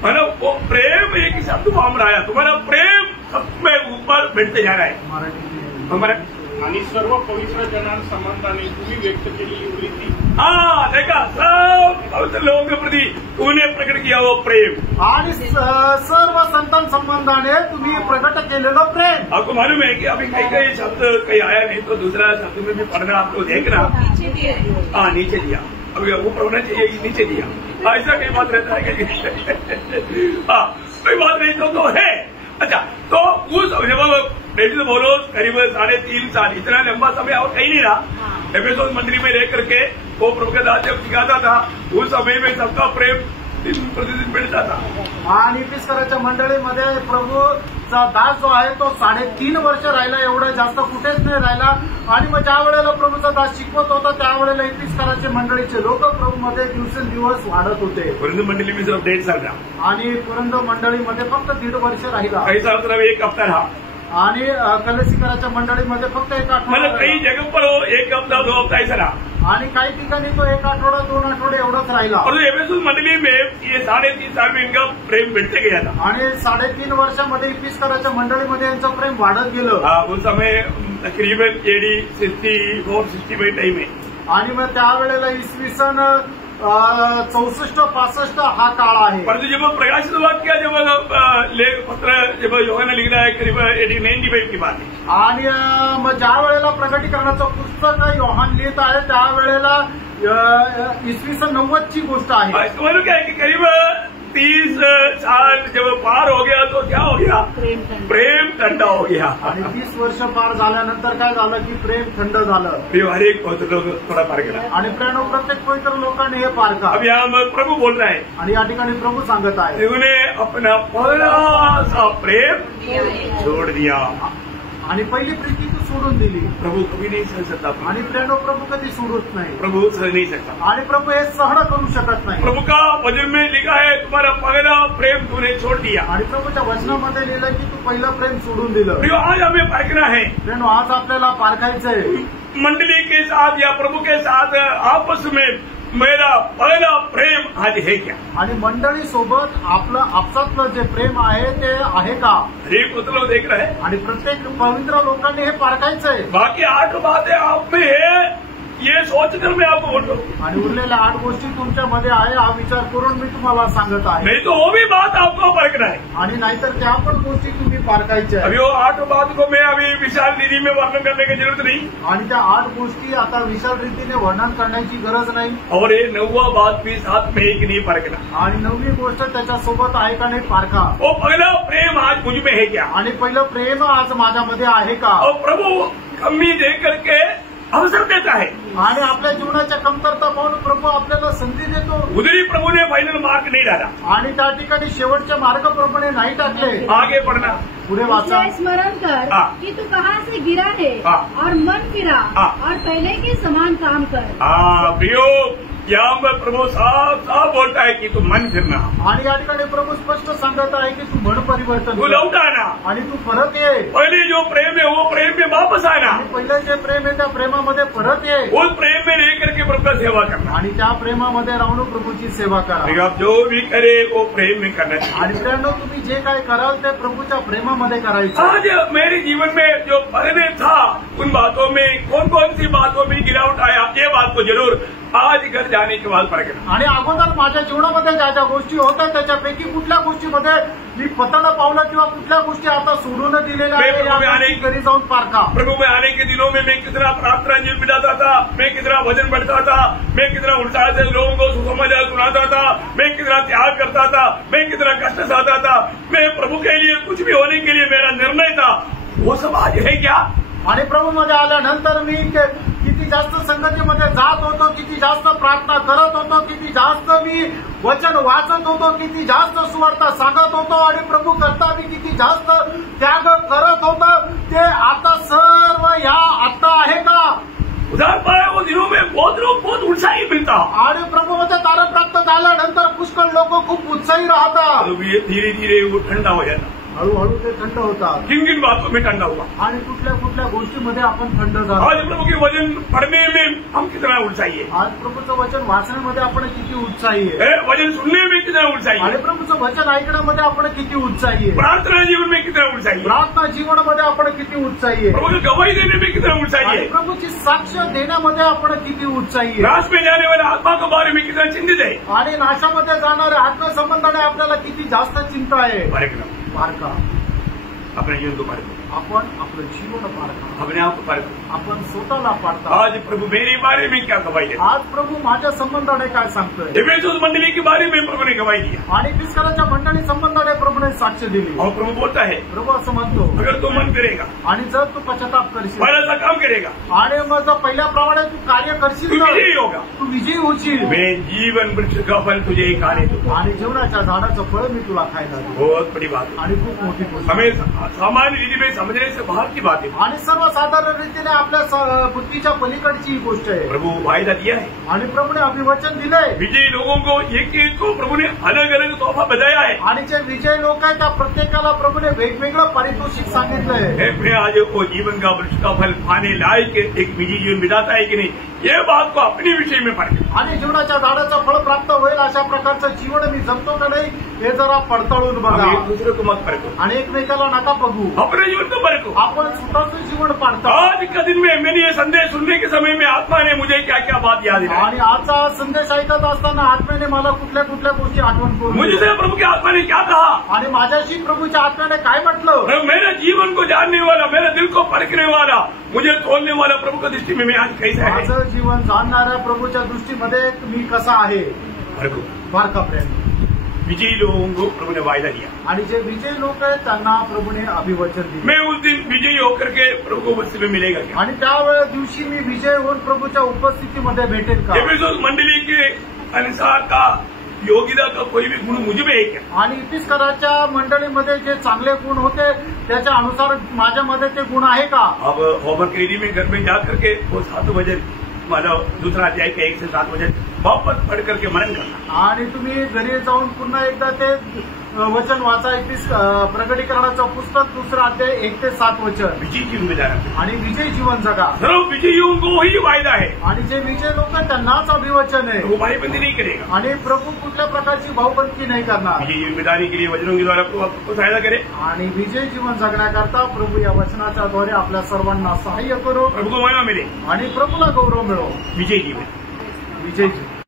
मतलब वो प्रेम एक ही शब्द फॉर्म आया, तुम्हारा प्रेम सब में ऊपर बढ़ते जा रहा है हमारा। आणि सर्व पवित्र जनांसंबंधाने तुम्ही व्यक्त केलेली वृत्ती। देखा सब पवित्र लोगों के प्रति तूने प्रकट किया वो प्रेम, आणि सर्व संतान संबंधाने तुम्ही प्रकट केलेलं प्रेम। आपको मालूम है कि अभी कई शब्द कहीं आया नहीं तो दूसरा शब्द में भी पढ़ना आप लोग देखना। नीचे दिया, अभी वो पढ़ना चाहिए, नीचे दिया। ऐसा कई बात रहता है कोई बात नहीं तो है। अच्छा, तो उस जब बोलो करीब 3.5 साल, इतना लंबा समय और कहीं नहीं रहा। एफेसुस मंडली में रह करके वो प्रभु का दास जब सिखाता था उस समय में सबका प्रेम दिन प्रतिदिन बढ़ता था। आणि इफिसकराच्या मंडळीमध्ये प्रभूचा दास जो आहे तो 3.5 वर्ष राहिला, एवढं जास्त कुठेच नाही राहिला। आणि मग ज्या वेळेला प्रभूचा दास शिकवत होता त्यावेळेला इफिसकराचे मंडळीचे लोक प्रभूमध्ये दिवसेंदिवस वाढत होते। पुरंदर मंडली में सिर्फ 1.5 साल रहा, आणि पुरंदर मंडळीमध्ये फक्त 1.5 वर्ष राहिला। काही साल तर 1 हफ्ता रहा, आणि कलसीकराच्या मंडळीमध्ये फक्त 1 आठवडा, मतलब कई जगह पर 1 हफ्ता 2 हफ्ता ऐसा रहा, आणि काही ठिकाणी तो 1 आठवडा 2 आठवडे एवढंच राहिला। और एफेसुस मंडली में ये 3.5 साल में इनका प्रेम बढ़ते गया था। आणि 3.5 वर्षामध्ये इफिसकराच्या मंडळीमध्ये यांचं प्रेम वाढत गेलं। उस समय तकरीबन AD 64-65 टाइम में, आणि मग त्यावेळेला इसवी सन 64-65 हा काळ आहे। परंतु जब प्रकाशित वाक्य जब लेख पत्र जब योहाने लिखा है करीब 95 की बात है। आणि मग ज्या वेळेला प्रकटीकरणाचं पुस्तक योहान लिहित आहे त्यावेळेला इसवी सन 90 ची गोष्ट आहे। तुम्हाला क्या है कि करीब 30 साल जब पार हो गया तो क्या हो गया? प्रेम ठंडा हो गया। आणि 30 वर्ष पार झाल्यानंतर काय झालं की प्रेम थंड झालं। हर एक पवित्र लोग थोड़ा पार केला, आणि प्रत्येक पवित्र लोकांनी हे पार का। अब यहाँ प्रभु बोल रहा है, आणि या ठिकाणी प्रभू सांगत आहे तूने अपना पहला सा प्रेम छोड़ दिया, आणि पहिली प्रीती तू सोडून दिली। प्रभु कभी नहीं सह सकता, आणि प्रभू कधी सोडत नाही, प्रभु सह नहीं सकता, आणि प्रभू हे सहन करू शकत नाही। प्रभु का वचन में लिखा है तुम्हारा पहला प्रेम तूने छोड़ दिया। आणि प्रभूच्या वचनामध्ये लिहिलं की तू पहिलं प्रेम सोडून दिलं। आज हमें पारखना है, आज आपल्याला पारखायचंय मंडली के साथ या प्रभु के साथ आपस में मेरा पहला प्रेम आज है क्या? आणि मंडळी सोबत आपलं आपसातलं जे प्रेम आहे ते आहे का? हे लोग देख रहे हैं, आणि प्रत्येक पवित्र लोकांनी हे पारखायचंय। बाकी 8 बातें आप में है, ये सोचकर मैं आपको बोल रहा हूँ। आणि उरलेल्या 8 गोष्टी तुमच्यामध्ये आहे हा विचार करून मी तुम्हाला सांगत आहे। नहीं तो वो भी बात आपको परखना है, आणि नाहीतर त्या पण गोष्टी तुम्ही पारखायच्या। अभी वो 8 बात को मैं अभी विशाल रीति में वर्णन करने की जरूरत नहीं, आणि त्या 8 गोष्टी आता विशाल रीतीने वर्णन करण्याची गरज नाही। और ये 9वा बात भी साथ में एक नहीं परखना, आणि 9वी गोष्ट त्याच्यासोबत आहे का नाही पारखा। वो पहला प्रेम आज मुझ में है क्या? आणि पहिलं प्रेम आज माझ्यामध्ये आहे का? और प्रभु कमी दे करके अवसर देता है, आणि आपल्या जीवनाच्या कमतरता पाहून प्रभू आपल्याला संधी देतो। उधरी प्रभु ने फाइनल मार्क नहीं डाला, आणि त्या ठिकाणी शेवटचे मार्ग प्रभूने नाही टाकले। आगे बढ़ना, पुढे वाचा। स्मरण कर कि तू कहाँ से गिरा है और मन फिरा और पहले के समान काम कर। प्रियो यहाँ पर प्रभु साफ बोलता है कि तू मन फिरना, आणि या ठिकाणी प्रभू स्पष्ट सांगत आहे की तू मन परिवर्तन तू लौट आना, आणि तू परत ये। पहले जो प्रेम है वो प्रेम में वापस आना, आणि पहिलं जे प्रेम आहे त्या प्रेमामध्ये परत ये। उस प्रेम में रह करके प्रभु का सेवा करना, आणि त्या प्रेमामध्ये राहून प्रभूची सेवा करा। आप जो भी करे वो प्रेम में करना चाहिए। आणि मित्रांनो तुम्ही जे काय कराल ते प्रभूच्या प्रेमामध्ये करायचं। आज मेरे जीवन में जो पहले था उन बातों में कौन कौन सी बातों में ये बात को जरूर आज घर जाने के बाद परखना। आणि अगोदर माझ्या जीवनामध्ये ज्या ज्या गोष्टी होत्या त्याच्यापैकी कुठल्या गोष्टीमध्ये मी पतन पावलं किंवा कुठल्या गोष्टी आता सोडून दिलेल्या आहेत घरी जाऊन पारखा। प्रभु में आने के दिनों में मैं कितना प्रार्थना जीवन बिताता था, मैं कितना भजन पढ़ता था, मैं कितना उत्साह से लोगों को सुसमाचार सुनाता था, मैं कितना त्याग करता था, मैं कितना कष्ट सहता था, मैं प्रभु के लिए कुछ भी होने के लिए मेरा निर्णय था, वो सब आज है क्या? आणि प्रभूमध्ये आल्यानंतर मी किती जास्त संगतीमध्ये जात होतो, किती जास्त प्रार्थना करत होतो, किती जास्त मी वचन वाचत होतो, किती जास्त सुवार्ता सांगत होतो आणि प्रभू करता मी किती जास्त त्याग करत होतो, ते आता सर्व ह्या आता आहे का? उधार पाया वो दिनों में बहुत लोग बहुत उत्साही मिलता आणि प्रभूमध्ये तारण प्राप्त झाल्यानंतर पुष्कळ लोक खूप उत्साही राहतात। धीरे धीरे वो ठंडा हो जाता, हळूहळू ते थंड होतात। किन किन बातों में ठंडा हुआ आणि कुठल्या कुठल्या गोष्टीमध्ये आपण थंड झालो। आज प्रभु के वचन पढ़ने में हम कितना उत्साही है, आज प्रभूचं वचन वाचण्यामध्ये आपण किती उत्साही आहे, वचन सुनने में कितना उत्साही आणि है, प्रभूचं वचन ऐकण्यामध्ये आपण किती उत्साही आहे, प्रार्थना जीवन में कितना उत्साही है, प्रार्थना जीवनामध्ये आपण किती उत्साही आहे, प्रभु को गवाही देने में कितना उत्साही आणि है, प्रभूची साक्ष देण्यामध्ये आपण किती उत्साही आहे, नाश में जाने वाले आत्मा के बारे में कितना चिंतित है। आणि नाशामध्ये जाणाऱ्या आत्मसंबंधाने आपल्याला किती जास्त चिंता आहे। पारखा अपने जीवन को परखो, आपण आपलं जीवन पारखा, अपने आप को परखो, आपण स्वतःला पारखा। आज प्रभु मेरे बारे में क्या गवाही देता, आज प्रभु माझ्या संबंधाने काय सांगतोय, एफेसुस मंडली के बारे में प्रभु ने गवाही दिया, आणि फिसकराच्या मंडळी संबंधाने प्रभूने साक्ष दिली। और प्रभु बोलता है प्रभू असं म्हणतो, अगर तू मन करेगा, आणि जर तू पश्चाताप करशील पहला सा काम करेगा, आणि मग जर पहिल्याप्रमाणे तू कार्य करशील तू तर विजयी होगा, तू विजयी होशील, मैं जीवन वृक्ष का फल तुझे खाने दूंगा। आणि जीवनाच्या झाडाचं फळ मी तुला खायला देईन। बहुत बड़ी बात है, आणि खूप मोठी गोष्ट हमें सामान्य रीति में समझने से बाहर की बात है, आणि सर्वसाधारण रीतीने आपल्या बुद्धीच्या पलीकडची ही गोष्ट आहे। प्रभु वायदा दिया है, आणि प्रभूने अभिवचन दिलंय, विजयी लोगों को एक एक को प्रभु ने अलग अलग तोहफा बताया है। आणि जे विजय लोक आहेत त्या प्रत्येकाला प्रभूने वेगवेगळं पारितोषिक सांगितलंय। मैं आज वो जीवन का वृक्ष का फल खाने लायक एक विजयी जीवन बिताता है कि नहीं, ये बात को अपने विषय में पढ़े, आणि जीवनाच्या झाडाचं फळ प्राप्त होईल अशा प्रकारचं जीवन मी जगतो का नाही हे जरा पडताळून बघा। एक दूसरे को मत परखो, आणि एकमेकाला नका बघू, अपने जीवन को परखो। आपण स्वतःचं जीवन पाडतो। आज का दिन में मैंने ये संदेश सुनने के समय में आत्मा ने मुझे क्या क्या बात याद दिलाई, आणि आजचा संदेश ऐकत असताना आत्म्याने मला कुठल्या कुठल्या गोष्टी आठवण करून दिल्या। मुझसे प्रभु की आत्मा ने क्या कहा, आणि माझ्याशी प्रभूच्या आत्म्याने काय म्हटलं, मेरे जीवन को जानने वाला, मेरे दिल को परखने वाला, मुझे तोलने वाला प्रभु की दृष्टि में मैं आज कैसा है, माझं जीवन जाणणाऱ्या प्रभूच्या दृष्टीमध्ये मी कसा आहे। परखो। बारका प्रेम विजयी लोगों को प्रभु ने वायदा दिया, आणि जे विजयी लोक आहेत त्यांना प्रभूने अभिवचन दिले। मैं उस दिन विजयी होकर के प्रभु को उपस्थिति में मिलेगा क्या, आणि त्या दिवशी मी विजय होऊन प्रभूच्या उपस्थितीमध्ये भेटेल का। एफेसुस मंडली के अनुसार का योग्यता का कोई भी गुण मुझे में है क्या, आणि इफिसकराच्या मंडळीमध्ये जे चांगले गुण होते त्याच्या अनुसार माझ्यामध्ये ते गुण आहे का। अब होमवर्क रेडी में घर में जा करके वो 7 बजे मतलब दूसरा अध्याय के 1 से 7 बजे वापस पढ़ करके मनन करना, आणि तुम्ही घरी जाऊन पुन्हा एकदा ते वचन वाचा। प्रगटीकरणाचं पुस्तक 2 अध्याय 1 ते 7 वचन। विजयी जीवन में जाना, आणि विजय जीवन जगा। सर्व विजयियों को ही वायदा है, आणि जे विजय लोक आहेत त्यांनाच अभिवचन आहे। वो भाईबंदी नहीं करेगा, आणि प्रभू कुठल्या प्रकारची भाऊबंदी नाही करणार। विजयी जीवन बिताने के लिए वचनों के द्वारा प्रभु आपको सहायता करे, आणि विजय जीवन जगण्याकरता प्रभू या वचनाच्या द्वारे आपल्या सर्वांना सहाय्य करो, प्रभु को महिमा मिले, आणि प्रभूला गौरव मिळो। विजयी जीवन। विजय जीवन।